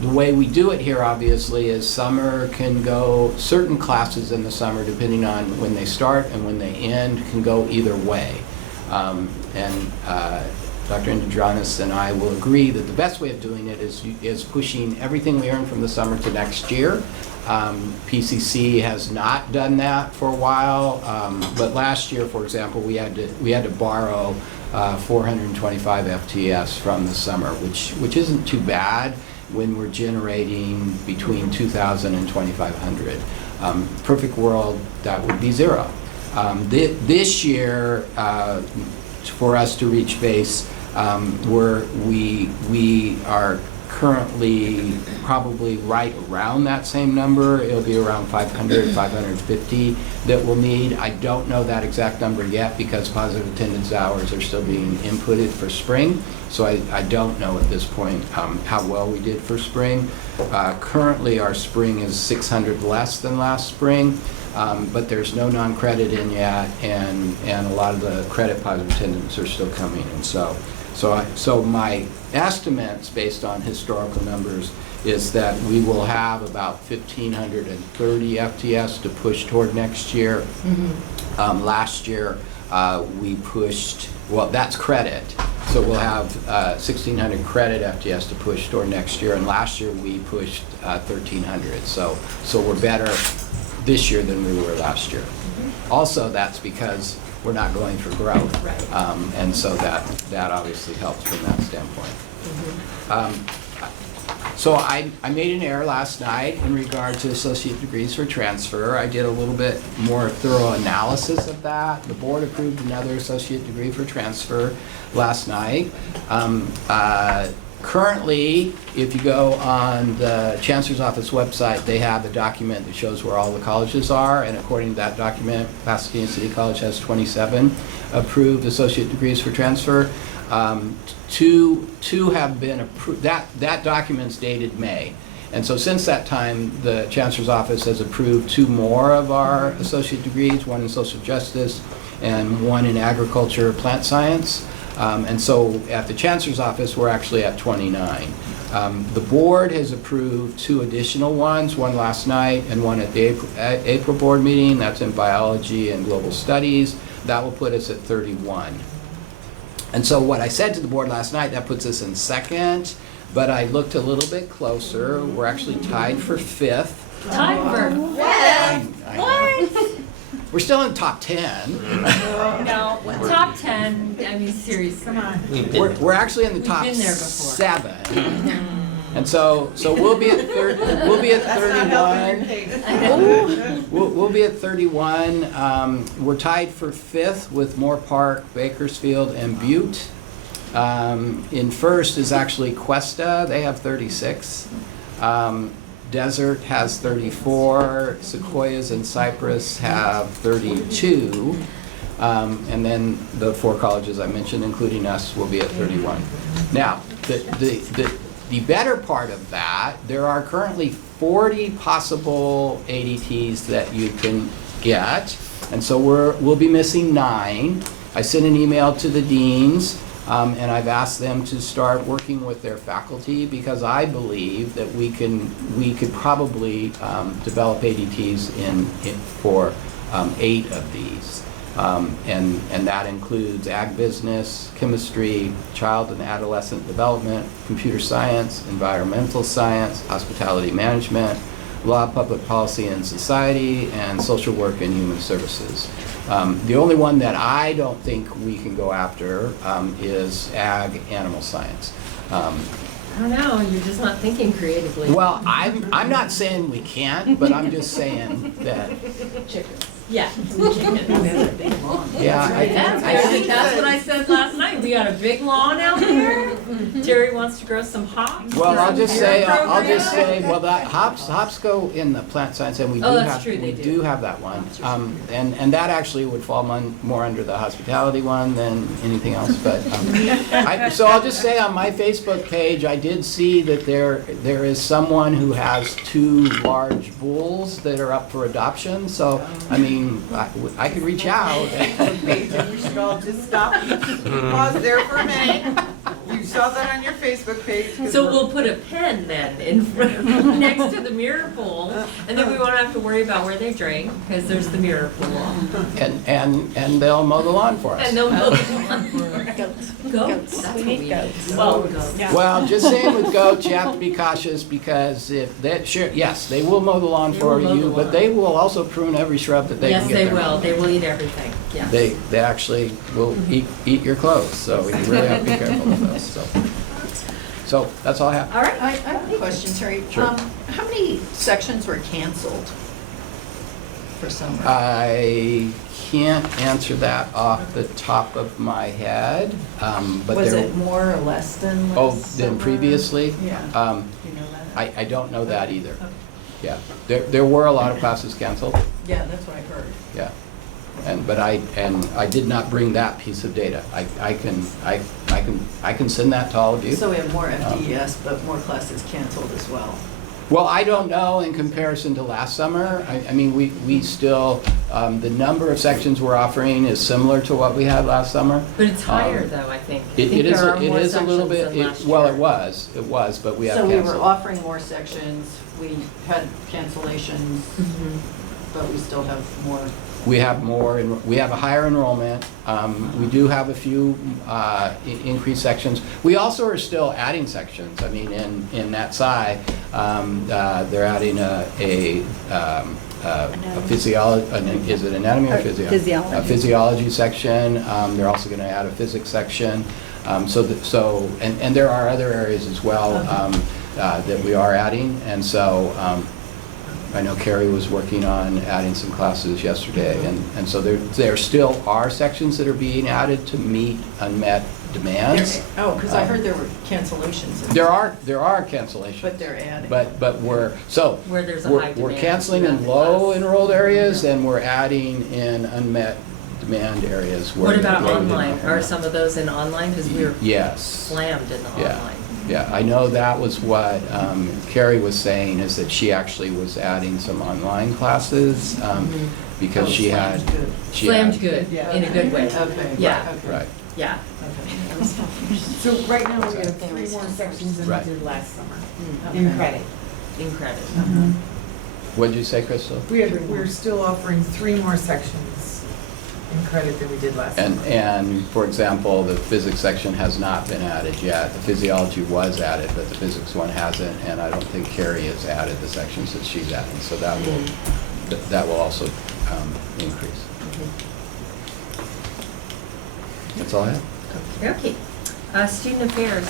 The way we do it here, obviously, is summer can go, certain classes in the summer, depending on when they start and when they end, can go either way. Dr. Indradras and I will agree that the best way of doing it is pushing everything we earn from the summer to next year. PCC has not done that for a while, but last year, for example, we had to borrow 425 FTS from the summer, which isn't too bad when we're generating between 2,000 and 2,500. Perfect world, that would be 0. This year, for us to reach base, we are currently probably right around that same number. It'll be around 500, 550 that we'll need. I don't know that exact number yet because positive attendance hours are still being inputted for spring. So I don't know at this point how well we did for spring. Currently our spring is 600 less than last spring, but there's no non-credit in yet, and a lot of the credit positive attendance are still coming. And so my estimates based on historical numbers is that we will have about 1,530 FTS to push toward next year. Last year we pushed, well, that's credit, so we'll have 1,600 credit FTS to push toward next year, and last year we pushed 1,300. So we're better this year than we were last year. Also, that's because we're not going for growth. Right. And so that obviously helps from that standpoint. So I made an error last night in regard to associate degrees for transfer. I did a little bit more thorough analysis of that. The board approved another associate degree for transfer last night. Currently, if you go on the Chancellor's Office website, they have a document that shows where all the colleges are, and according to that document, Pasadena City College has 27 approved associate degrees for transfer. Two have been approved. That document's dated May. And so since that time, the Chancellor's Office has approved 2 more of our associate degrees, one in social justice and one in agriculture, plant science. And so at the Chancellor's Office, we're actually at 29. The board has approved 2 additional ones, one last night and one at the April board meeting. That's in biology and global studies. That will put us at 31. And so what I said to the board last night, that puts us in second, but I looked a little bit closer. We're actually tied for 5th. Tied for What? We're still in top 10. No, top 10, I mean, seriously. Come on. We're actually in the top been there before. 7. And so we'll be at 31. We'll be at 31. We're tied for 5th with Moore Park, Bakersfield, and Butte. In first is actually Cuesta. They have 36. Desert has 34. Sequoias and Cypress have 32. And then the 4 colleges I mentioned, including us, will be at 31. Now, the better part of that, there are currently 40 possible ADTs that you can get, and so we'll be missing 9. I sent an email to the deans, and I've asked them to start working with their faculty because I believe that we could probably develop ADTs for 8 of these. And that includes ag business, chemistry, child and adolescent development, computer science, environmental science, hospitality management, law, public policy and society, and social work and human services. The only one that I don't think we can go after is ag animal science. I don't know, you're just not thinking creatively. Well, I'm not saying we can't, but I'm just saying that. Chickens. Yeah. Yeah, That's what I said last night. We got a big lawn out here. Terry wants to grow some hops. Well, I'll just say, Program. well, that hops go in the plant science, and we do Oh, that's have, true, they we do. do have that one. And that actually would fall more under the hospitality one than anything else, but, so I'll just say on my Facebook page, I did see that there is someone who has 2 large bulls that are up for adoption, so, I mean, I could reach out. We should all just stop, pause there for a minute. You saw that on your Facebook page. 'Cause So we're- we'll put a pen then in front, next to the mirror pool, and then we won't have to worry about where they drink, because there's the mirror pool. And they'll mow the lawn for us. And they'll mow the lawn for us. Goats, that's what we need. Well, goats. Well, just saying with goats, you have to be cautious because if that, sure, yes, they will mow the lawn They for will mow you, the but lawn. they will also prune every shrub that they Yes, can get they their will. mouth. They will eat everything, yes. They actually will eat your clothes, so you really have to be careful of those, so that's all I have. All right. I have a question, Terry. Sure. How many sections were canceled for summer? I can't answer that off the top of my head, but Was there, it more or less than oh, last than summer? previously? Yeah. You know that? I don't know that either. Okay. Yeah, there were a lot of classes canceled, Yeah, that's what I heard. yeah. But I did not bring that piece of data. I can send that to all of you. So we have more FDES, but more classes canceled as well. Well, I don't know in comparison to last summer. I mean, we still, the number of sections we're offering is similar to what we had last summer. But it's higher though, I think. I It think is, there are it more is a little sections bit, than last well, year. it was, but we have So we were canceled. offering more sections, we had cancellations, Mhm. but we still have more. We have more, we have a higher enrollment. We do have a few increased sections. We also are still adding sections. I mean, in Nat Sci, they're adding a Anatomy. Is it anatomy or Or physiology. A physiology section. They're also going to add a physics section. And there are other areas as well that we are adding. And so I know Carrie was working on adding some classes yesterday. And so there still are sections that are being added to meet unmet demands. Oh, because I heard there were cancellations. There are cancellations. But they're adding. But we're Where there's a high we're demand, canceling you in add the low class. enrolled areas and we're adding in unmet demand areas. What about where we didn't online? have Are enough. some of those in online? Because we were Yes. slammed in the Yeah. online. Yeah, I know that was what Carrie was saying, is that she actually was adding some online classes because she had. she Slammed had- good, Yeah. in a good way. Okay. Yeah. Okay. Right. Yeah. Okay. So right now, we have 3 more sections than Right. we did last summer, Okay. in credit. In credit. What'd you say, Crystal? We're still offering 3 more sections in credit than we did last summer. And for example, the physics section has not been added yet. The physiology was added, but the physics one hasn't, and I don't think Carrie has added the sections that she's adding, so that will also increase. That's all I have. Okay. Student affairs,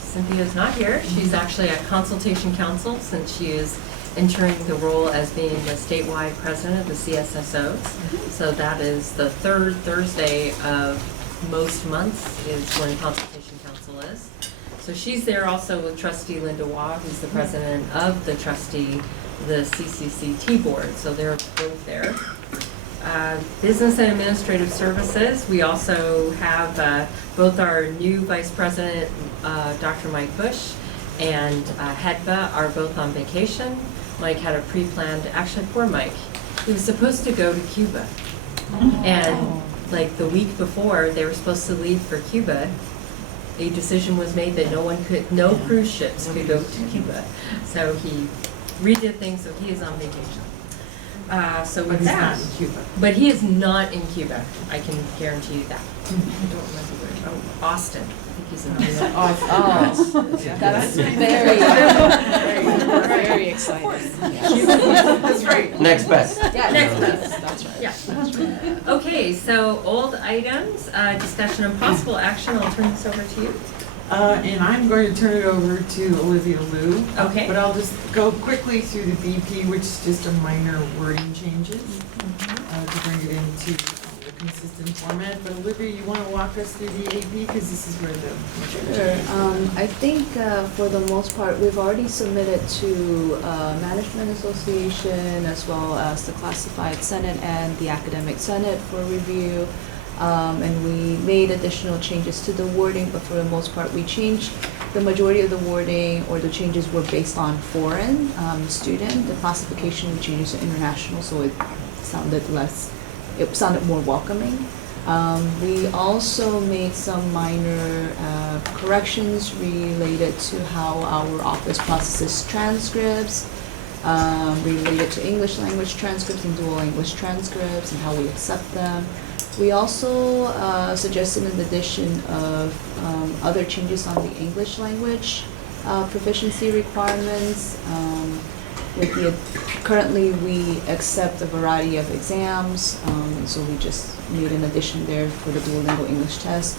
Cynthia's not here. She's actually a consultation council since she is entering the role as being the statewide president of the CSSOs. So that is the third Thursday of most months is when consultation council is. So she's there also with trustee Linda Waugh, who's the president of the CCCT board. So they're both there. Business and Administrative Services, we also have both our new Vice President, Dr. Mike Bush, and Hedba are both on vacation. Mike had a pre-planned, actually poor Mike, he was supposed to go to Cuba. And like the week before they were supposed to leave for Cuba, a decision was made that no cruise ships could go to Cuba. So he redid things, so he is on vacation. So But with he's that, not in Cuba. but he is not in Cuba. I can guarantee you that. I don't remember where. Oh, Austin. I think he's in Austin. Oh, that's very exciting. That's right. Next best. Yeah, Next that's right. Yeah. Okay, so old items, discussion and possible action. I'll turn this over to you. And I'm going to turn it over to Olivia Liu. Okay. But I'll just go quickly through the BP, which is just a minor wording changes to bring it into the consistent format. But Olivia, you want to walk us through the AP, because this is where the Sure. I think for the most part, we've already submitted to Management Association as well as the Classified Senate and the Academic Senate for review. And we made additional changes to the wording, but for the most part, we changed the majority of the wording, or the changes were based on foreign student. The classification we changed to international, so it sounded more welcoming. We also made some minor corrections related to how our office processes transcripts, related to English language transcripts and dual English transcripts and how we accept them. We also suggested an addition of other changes on the English language proficiency requirements. Currently, we accept a variety of exams, so we just made an addition there for the Duolingo English test.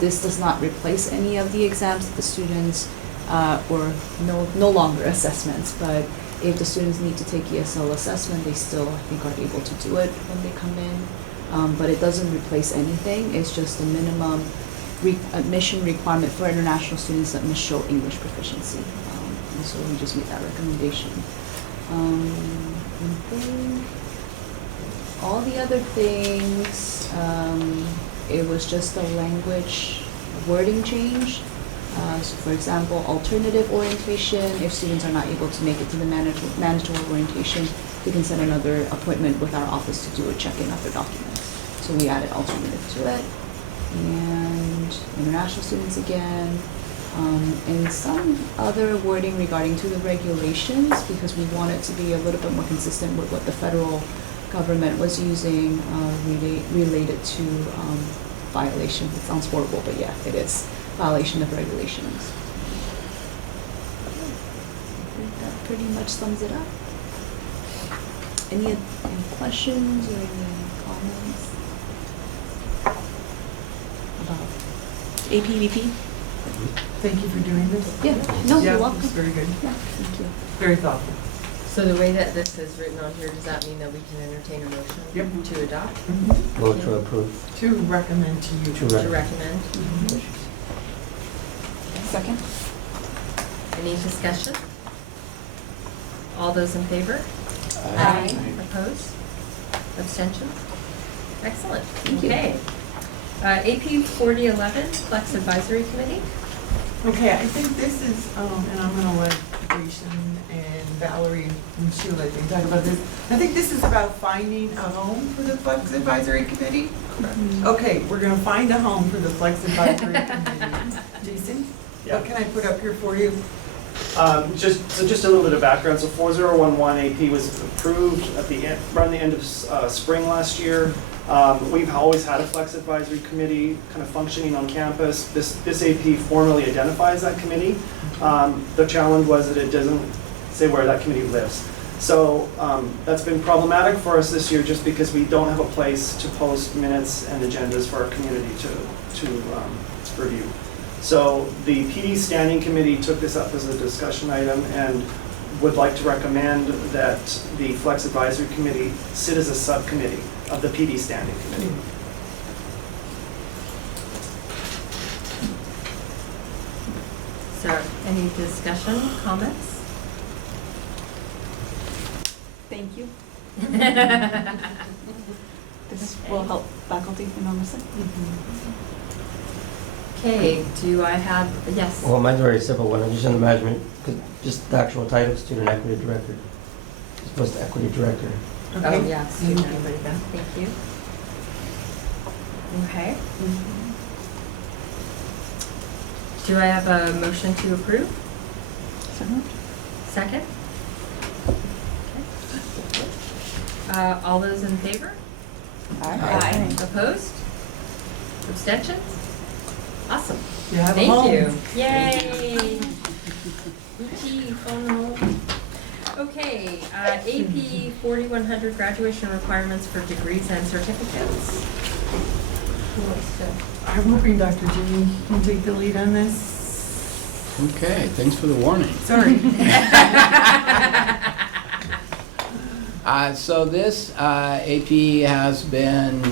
This does not replace any of the exams that the students, or no longer assessments, but if the students need to take ESL assessment, they still, I think, are able to do it when they come in. But it doesn't replace anything. It's just a minimum admission requirement for international students that must show English proficiency. And so we just made that recommendation. And then all the other things, it was just a language wording change. So for example, alternative orientation, if students are not able to make it to the mandatory orientation, they can set another appointment with our office to do a check-in of their documents. So we added alternative to it. And international students again. And some other wording regarding to the regulations, because we wanted to be a little bit more consistent with what the federal government was using related to violation. It sounds horrible, but yeah, it is. Violation of regulations. I think that pretty much sums it up. Any questions or any comments about APVP? Thank you for doing this. Yeah, no, Yeah, you're welcome. it's very good, Yeah, thank you. very thoughtful. So the way that this is written on here, does that mean that we can entertain a motion? Yep. To adopt? Vote to approve. To recommend to you. To To recommend? Second? Any discussion? All those in favor? Aye. Opposed? Abstentions? Excellent. Thank you. Okay. AP 4011, Flex Advisory Committee. Okay, I think this is, and I'm gonna let Grecian and Valerie and Sheila, I think, talk about this. I think this is about finding a home for the Flex Advisory Committee. Okay, we're gonna find a home for the Flex Advisory Committee. Jason, what can I put up here for you? Just a little bit of background. So 4011 AP was approved at the end, around the end of spring last year. We've always had a Flex Advisory Committee kind of functioning on campus. This AP formally identifies that committee. The challenge was that it doesn't say where that committee lives. So that's been problematic for us this year just because we don't have a place to post minutes and agendas for our community to review. So the PD Standing Committee took this up as a discussion item and would like to recommend that the Flex Advisory Committee sit as a subcommittee of the PD Standing Committee. So any discussion, comments? Thank you. This will help faculty enormously. Okay, do I have, yes? Well, mine's very simple. When I'm just in the management, just the actual title, student equity director. It's supposed to equity director. Oh, yes. You can put it down. Thank you. Okay. Do I have a motion to approve? So moved. Second? Okay. All those in favor? Aye. Opposed? Abstentions? Awesome. You have a Thank home. you. Yay. Gee, phone home. Okay, AP 4100 graduation requirements for degrees and certificates. Who wants to? I'm hoping Dr. Jimmy can take the lead on this. Okay, thanks for the warning. Sorry. So this AP has been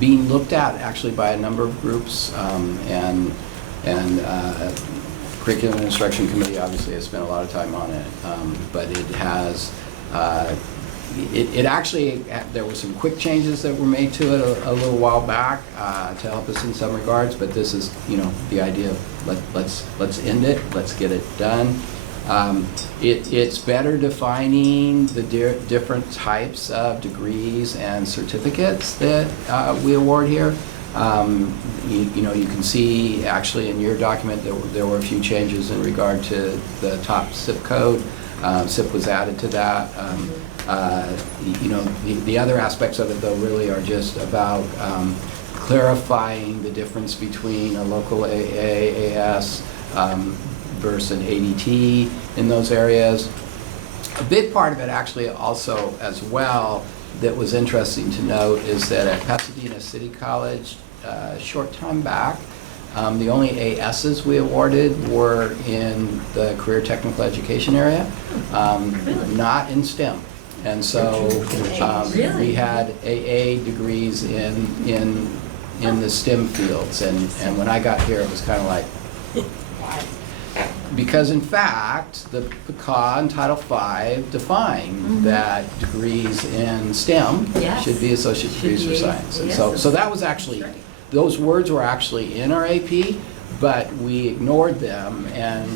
being looked at actually by a number of groups, and Curriculum and Instruction Committee obviously has spent a lot of time on it, but it has, it actually, there were some quick changes that were made to it a little while back to help us in some regards, but this is, you know, the idea of let's end it, let's get it done. It's better defining the different types of degrees and certificates that we award here. You know, you can see actually in your document that there were a few changes in regard to the top SIP code. SIP was added to that. You know, the other aspects of it though really are just about clarifying the difference between a local AAS versus an ADT in those areas. A big part of it actually also as well that was interesting to note is that at Pasadena City College, a short time back, the only ASs we awarded were in the career technical education area, not in STEM. And so we had AA degrees in the STEM fields, and when I got here it was kind of like, because in fact, the PCAW and Title V define that degrees in STEM should be associate degrees for science. And so that was actually, those words were actually in our AP, but we ignored them and.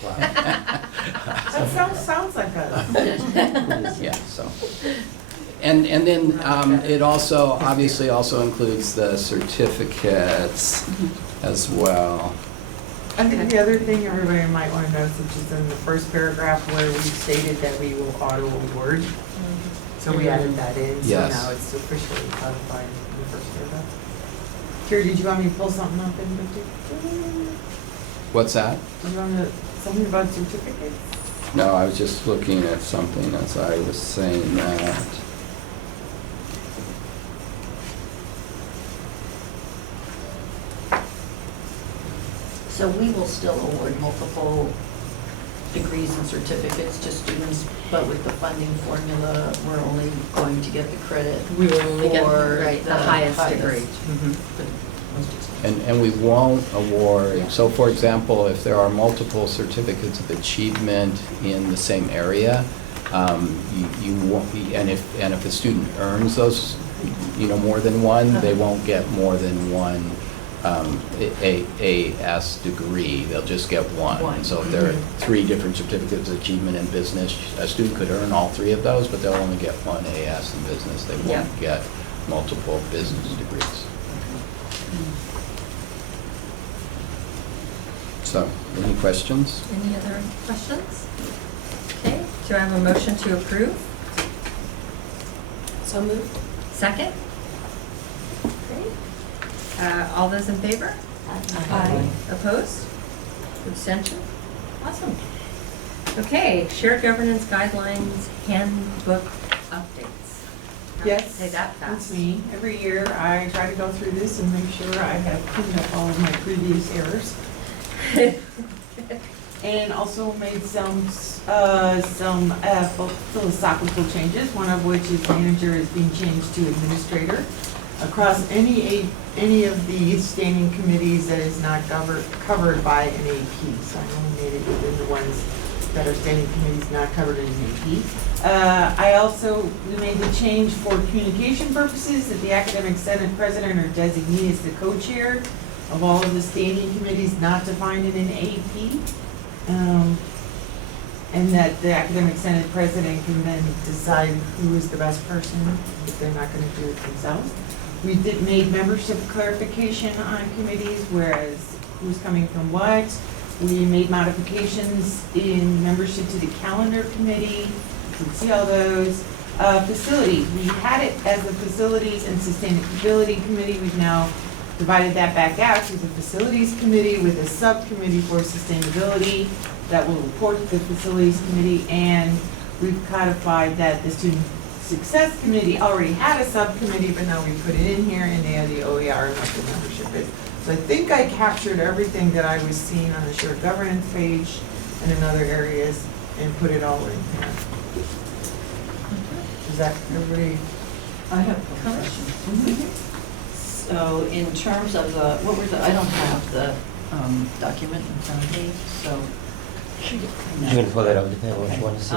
That sounds like a. Yeah, so. And then it also, obviously also includes the certificates as well. I think the other thing everybody might want to know, which is in the first paragraph where we stated that we will auto award. So we added that in, so Yes. now it's officially codified in the first paragraph. Carrie, did you want me to pull something up in particular? What's that? Do you want to something about certificates? No, I was just looking at something as I was saying that. So we will still award multiple degrees and certificates to students, but with the funding formula, we're only going to get the credit We will only get, for right, the highest degree. Mhm. the most expensive. And we won't award, so for example, if there are multiple certificates of achievement in the same area, you won't be, and if a student earns those, more than one, they won't get more than one AS degree, they'll just get one. One. So if there are 3 different certificates of achievement in business, a student could earn all 3 of those, but they'll only get one AS in business. They Yeah. won't get multiple business degrees. So, any questions? Any other questions? Okay, do I have a motion to approve? So moved. Second? Great. All those in favor? Aye. Opposed? Abstention? Awesome. Okay, shared governance guidelines handbook updates. Yes, Say that that's fast. me. Every year I try to go through this and make sure I have cleaned up all of my previous errors. And also made some philosophical changes, one of which is manager is being changed to administrator. Across any of the standing committees that is not covered by an AP, so I only made it within the ones that are standing committees not covered in an AP. We made the change for communication purposes that the academic senate president or designee is the co-chair of all of the standing committees not defined in an AP. And that the academic senate president can then decide who is the best person if they're not going to do it themselves. We made membership clarification on committees, whereas who's coming from what. We made modifications in membership to the calendar committee. You can see all those. Facilities, we had it as the facilities and sustainability committee. We've now divided that back out to the facilities committee with a subcommittee for sustainability that will report to the facilities committee, and we've codified that the student success committee already had a subcommittee, but now we put it in here and they have the OER and what the membership is. So I think I captured everything that I was seeing on the shared governance page and in other areas and put it all in here. Is that everybody? I have a question. So in terms of the, I don't have the document in front of me, so. You can pull that up depending on what you want to see.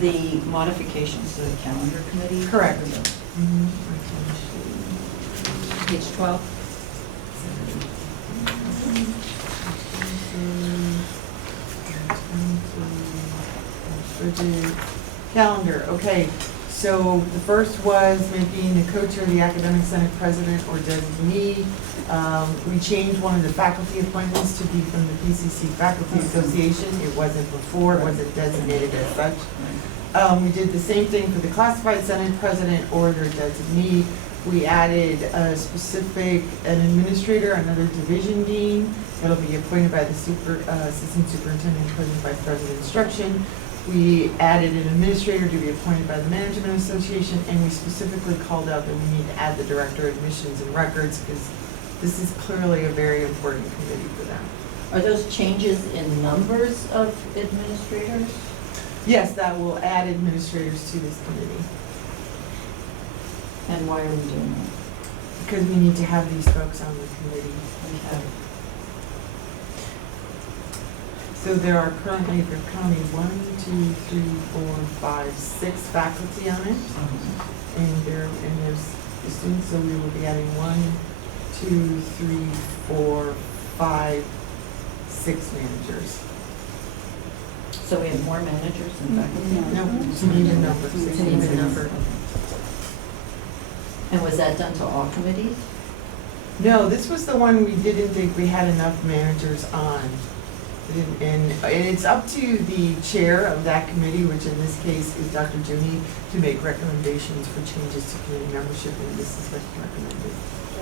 The modifications to the calendar committee? Correct. Page 12. Calendar, okay. So the first was making the co-chair the academic senate president or designee. We changed one of the faculty appointments to be from the PCC Faculty Association. It wasn't before, it wasn't designated as such. We did the same thing for the classified senate president or their designee. We added a specific, an administrator, another division dean. That'll be appointed by the assistant superintendent, president, vice president instruction. We added an administrator to be appointed by the Management Association, and we specifically called out that we need to add the director of admissions and records, because this is clearly a very important committee for them. Are those changes in numbers of administrators? Yes, that will add administrators to this committee, And why are we doing that? because we need to have these folks on the committee. We have, So there are currently, for county, 1, 2, 3, 4, 5, 6 faculty on it. And there's the students, so we will be adding 1, 2, 3, 4, 5, 6 managers. so we have more managers than faculty? No, it's an even number. It's an even number. And was that done to all committees? No, this was the one we didn't think we had enough managers on. And it's up to the chair of that committee, which in this case is Dr. Juni, to make recommendations for changes to committee membership, and this is what's recommended.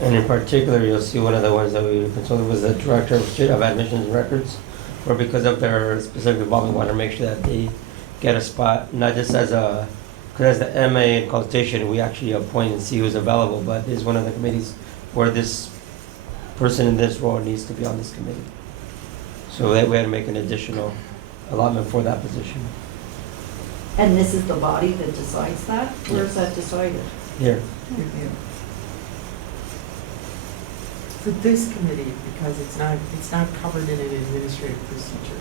And in particular, you'll see one of the ones that we consulted was the director of admissions and records. where because of their specific involvement, we want to make sure that they get a spot, not just as a, because as the MA in consultation, we actually appoint and see who's available, but there's one of the committees where this person in this role needs to be on this committee. So that we had to make an additional allotment for that position. And this is the body that decides that? Where's that decided? Here. For this committee, because it's not covered in an administrative procedure.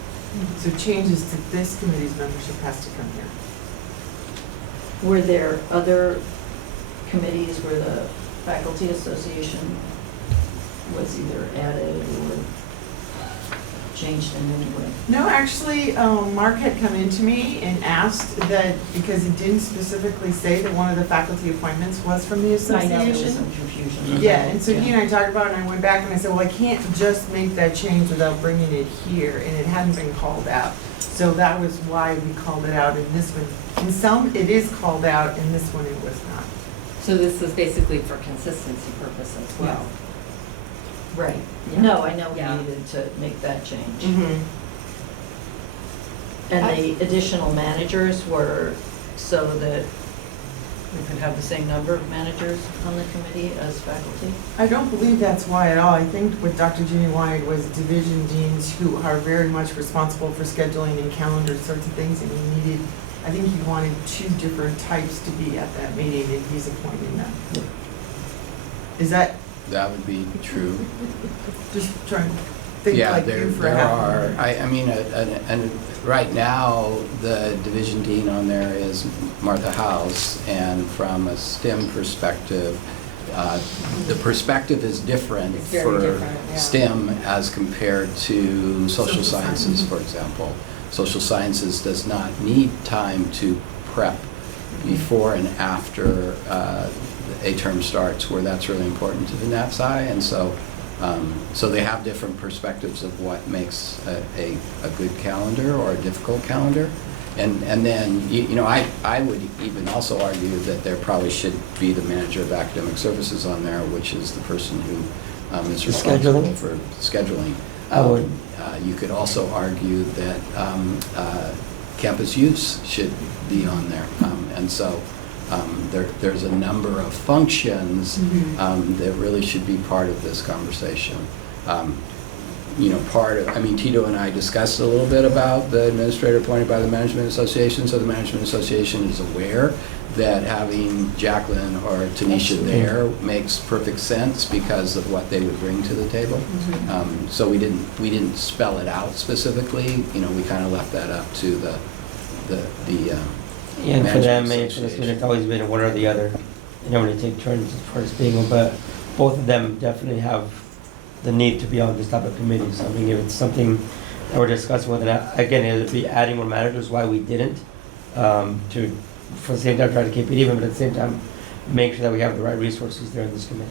So changes to this committee's membership has to come here. Were there other committees where the faculty association was either added or changed in any way? No, actually, Mark had come into me and asked that, because it didn't specifically say that one of the faculty appointments was from the I association. know there was some confusion. Yeah, and so he and I talked about it, and I went back and I said, well, I can't just make that change without bringing it here, and it hadn't been called out. So that was why we called it out in this one. In some, it is called out, in this one, it was not. So this was basically for consistency purposes as well. Right. Yeah. No, I know Yeah. we needed to make that change. Mm-hmm. And the additional managers were so that we could have the same number of managers on the committee as faculty? I don't believe that's why at all. I think what Dr. Ginny wanted was division deans who are very much responsible for scheduling and calendar sorts of things, and he needed, I think he wanted 2 different types to be at that meeting, and he's appointing them. Is that, That would be true. just trying to think Yeah, like there you for there half are, a minute. I mean, and right now, the division dean on there is Martha House, and from a STEM perspective, the perspective is different It's very for different, yeah. STEM as compared to social Social sciences, for example. Social sciences does not need time to prep before and after a term starts, where that's really important to the NAPSI, and so so they have different perspectives of what makes a good calendar or a difficult calendar. And then, you know, I would even also argue that there probably should be the manager of academic services on there, which is the person who is responsible Scheduling? for scheduling. I would. You could also argue that campus use should be on there. And so there's a number of functions that really should be part of this conversation. You know, I mean, Tito and I discussed a little bit about the administrator appointed by the Management Association, so the Management Association is aware that having Jacqueline or Tanisha there makes perfect sense because of what they would bring to the table. So we didn't spell it out specifically, you know, we kind of left that up to the Yeah, and for them, Management for this Association. it's always been one or the other. You know, when they take turns as far as being, but both of them definitely have the need to be on this type of committees. I mean, if it's something that we're discussing with, again, it would be adding more managers, why we didn't, to, for the same time, try to keep it even, but at the same time, make sure that we have the right resources there in this committee.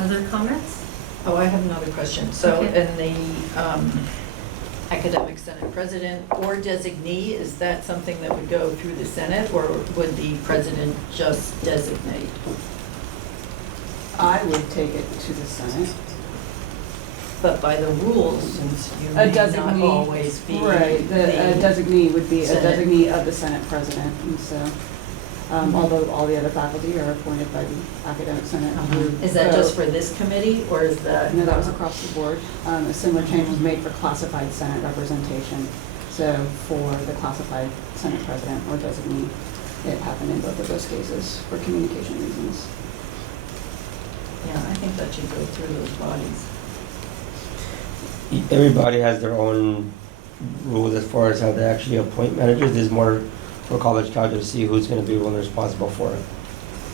Other comments? Oh, I have another question. So Okay. in the academic senate president or designee, is that something that would go through the Senate, or would the president just designate? I would take it to the Senate. But by the rules, since you A may not designee, always be right, a designee would be a Senate. designee of the Senate president, and so, although all the other faculty are appointed by the academic senate. Is that just for this committee, or is that? No, that was across the board. A similar change was made for classified senate representation. So for the classified senate president or designee, it happened in both of those cases for communication reasons. Yeah, I think that should go through those bodies. Everybody has their own rules as far as how they actually appoint managers. There's more for college colleges to see who's gonna be one responsible for it.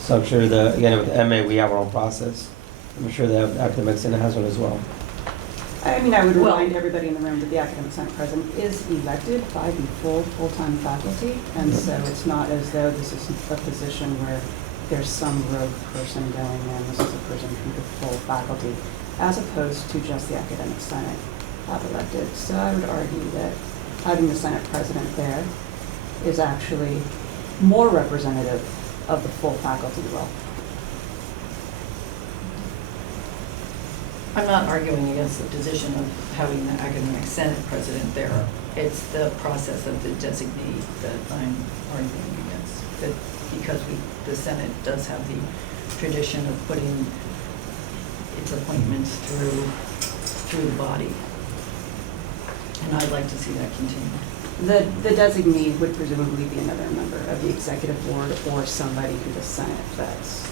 So I'm sure again, with MA, we have our own process. I'm sure the academic senate has one as well. I mean, I would Well- remind everybody in the room that the academic senate president is elected by the full-time faculty, and so it's not as though this is a position where there's some rogue person going in. This is a person from the full faculty, as opposed to just the academic senate have elected. So I would argue that having the senate president there is actually more representative of the full faculty role. I'm not arguing against the position of having the academic senate president there. It's the process of the designee that I'm arguing against. That because the Senate does have the tradition of putting its appointments through the body. And I'd like to see that continue. The designee would presumably be another member of the executive board or somebody in the Senate that's.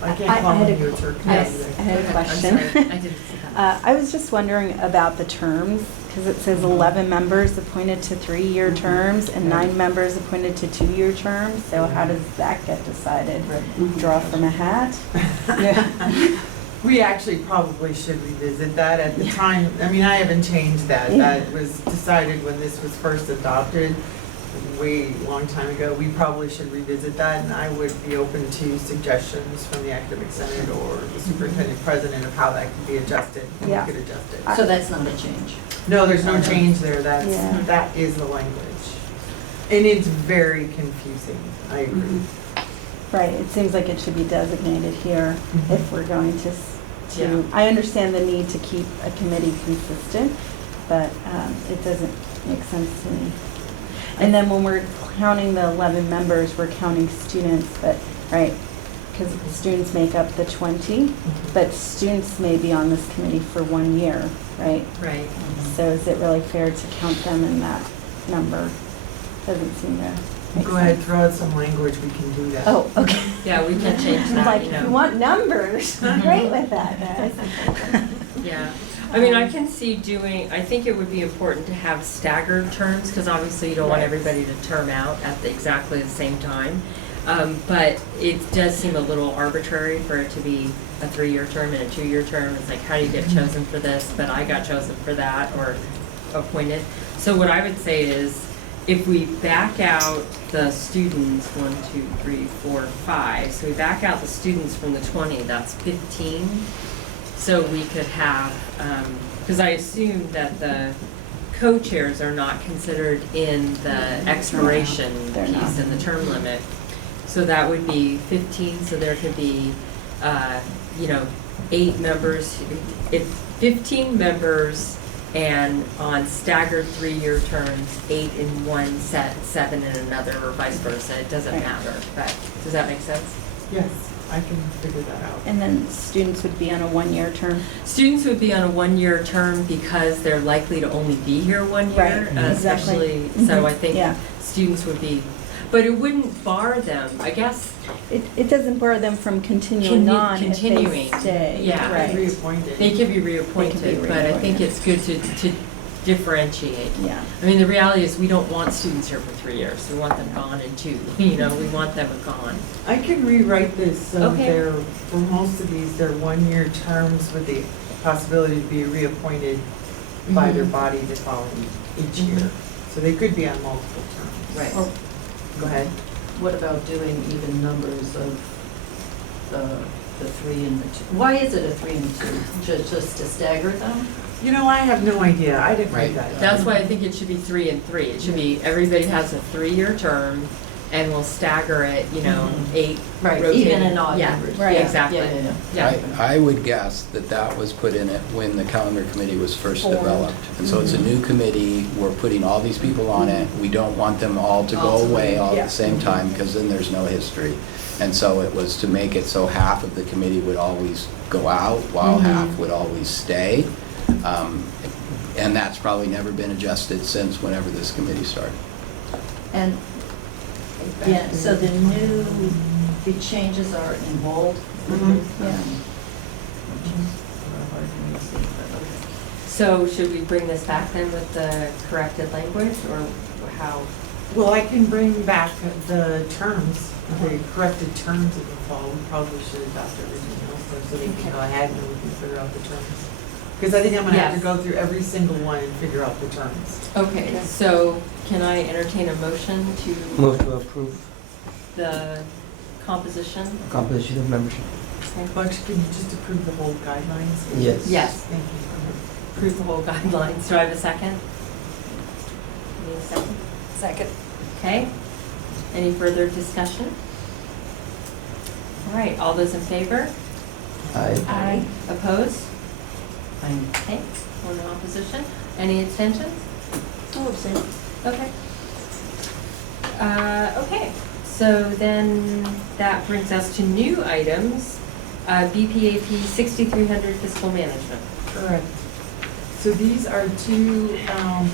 I can't call on you, Turk. I had a question. I'm sorry, I didn't see that. I was just wondering about the terms, because it says 11 members appointed to 3-year terms and 9 members appointed to 2-year terms. So how does that get decided? Draw from a hat? Yeah. We actually probably should revisit that at the time. I mean, I haven't changed that. Yeah. That was decided when this was first adopted, way long time ago. We probably should revisit that, and I would be open to suggestions from the academic senate or the superintendent president of how that could be adjusted. And Yeah. we could adjust it. So that's not a change. No, there's no change there. Yeah. That is the language. And it's very confusing. I agree. Right, it seems like it should be designated here Mhm. if we're going to, Yeah. I understand the need to keep a committee consistent, but it doesn't make sense to me. And then when we're counting the 11 members, we're counting students, but, right, because students make up the 20, but students may be on this committee for 1 year, right? Right. So is it really fair to count them in that number? Doesn't seem to make Go ahead, sense. throw out some language. We can do that. Oh, okay. Yeah, we can change I'm that, like, you if you know. want numbers, great with that, guys. Yeah, I mean, I can see doing, I think it would be important to have staggered terms, because obviously you don't want Right. everybody to term out at exactly the same time. But it does seem a little arbitrary for it to be a 3-year term and a 2-year term. It's like, how do you get chosen for this, but I got chosen for that, or appointed? So what I would say is, if we back out the students, 1, 2, 3, 4, 5, so we back out the students from the 20, that's 15. So we could have, because I assume that the co-chairs are not considered in the expiration They're not. piece and the term limit. So that would be 15, so there could be, 8 members, if 15 members and on staggered 3-year terms, 8 in one set, 7 in another, or vice versa, it doesn't Right. matter, but, does that make sense? Yes, I can figure that out. And then students would be on a 1-year term? Students would be on a 1-year term because they're likely to only be here 1 year, Right, exactly. especially, so I think Yeah. students would be, but it wouldn't bar them, I guess. It doesn't bar them from continuing on if Continuing, they stay. yeah. Right, Reappointed. They could be They could reappointed, be but I think reappointed. it's good to differentiate. yeah. I mean, the reality is, we don't want students here for 3 years, we want them gone in 2, we want them gone. I can rewrite this so Okay. they're, for most of these, they're 1-year terms with the possibility to be reappointed by their Mhm. body the following each Mhm. year. So they could be on multiple terms. Right. Or Go ahead. what about doing even numbers of the 3 and the 2? Why is it a 3 and a 2? Just to stagger them? You know, I have no idea. I didn't write Right. that. That's why I think it should be 3 and 3. It should be, everybody has a 3-year term, and we'll stagger it, 8 Right, rotating. even and odd Yeah, numbers. Right. Yeah, exactly. Yeah. I would guess that that was put in it when the calendar committee was first Formed. developed. And so it's a new committee, we're putting all these people on it, we don't want them all to All go to away leave, all yeah. at the same time, because then there's no history. And so it was to make it so half of the committee would always go out, while half would always stay. And that's probably never been adjusted since whenever this committee started. And, yeah, so the changes are in bold? Mhm. Yeah. Which is hard for me to see, but okay. So should we bring this back then with the corrected language, or how? Well, I can bring back the terms, the corrected terms of the fall. We probably should adopt everything else though, so they can go ahead and we can figure out the terms. Because I think I'm gonna have to Yes. go through every single one and figure out the terms. Okay, so can I entertain a motion to Move to approve the composition? composition of membership. Well, actually, can you just approve the whole guidelines? Yes. Yes. Thank you. Approve the whole guidelines. Do I have a second? Need a second? Second. Okay. Any further discussion? All right, all those in favor? Aye. Opposed? Okay, one in opposition. Any abstentions? Oh, abstain. Okay. Okay, so then that brings us to new items. BPAP 6300 fiscal management. Correct. So these are two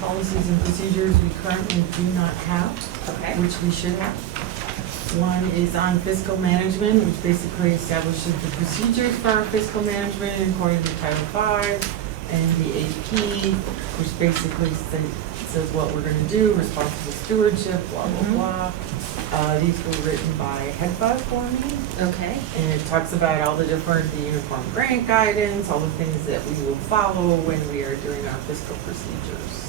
policies and procedures we currently do not have, Okay. which we should have. One is on fiscal management, which basically establishes the procedures for our fiscal management according to Title V, and the AP, which basically says what we're gonna do, responsible stewardship, blah, blah, blah. These were written by HEDFA for me. Okay. And it talks about all the different, the uniform grant guidance, all the things that we will follow when we are doing our fiscal procedures.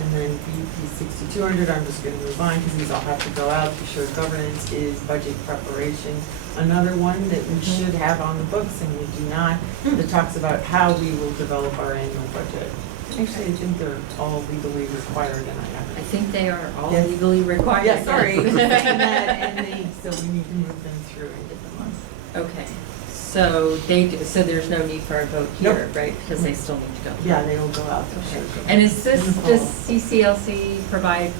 And then BP 6200, I'm just gonna move on because these all have to go out. The shared governance is budget preparation. Another one that we should have on the books and we do not, that talks about how we will develop our annual budget. Actually, I think they're all legally required and I haven't. I think they are all Yes. legally required. Yeah, sorry. yes. So we need to move them through and get them on. Okay, so so there's no need for a vote here, right? Because they still need to go. Yeah, they will go out for Okay. sure. And is this, In the does fall. CCLC provide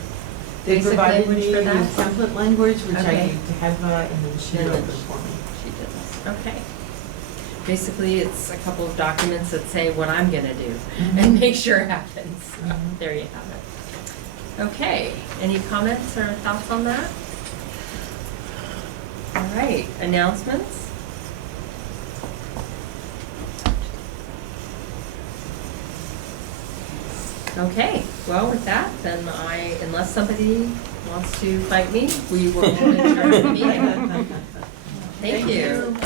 They basic provided language me for that? with template language, which I Okay. gave to Hedva, and then she And wrote then them for me. She did this, okay. Basically, it's a couple of documents that say what I'm gonna do and make sure it happens. So, Mhm. there you have it. Okay, any comments or thoughts on that? All right, announcements? Okay, well, with that, then unless somebody wants to fight me, we will adjourn the meeting. Thank you.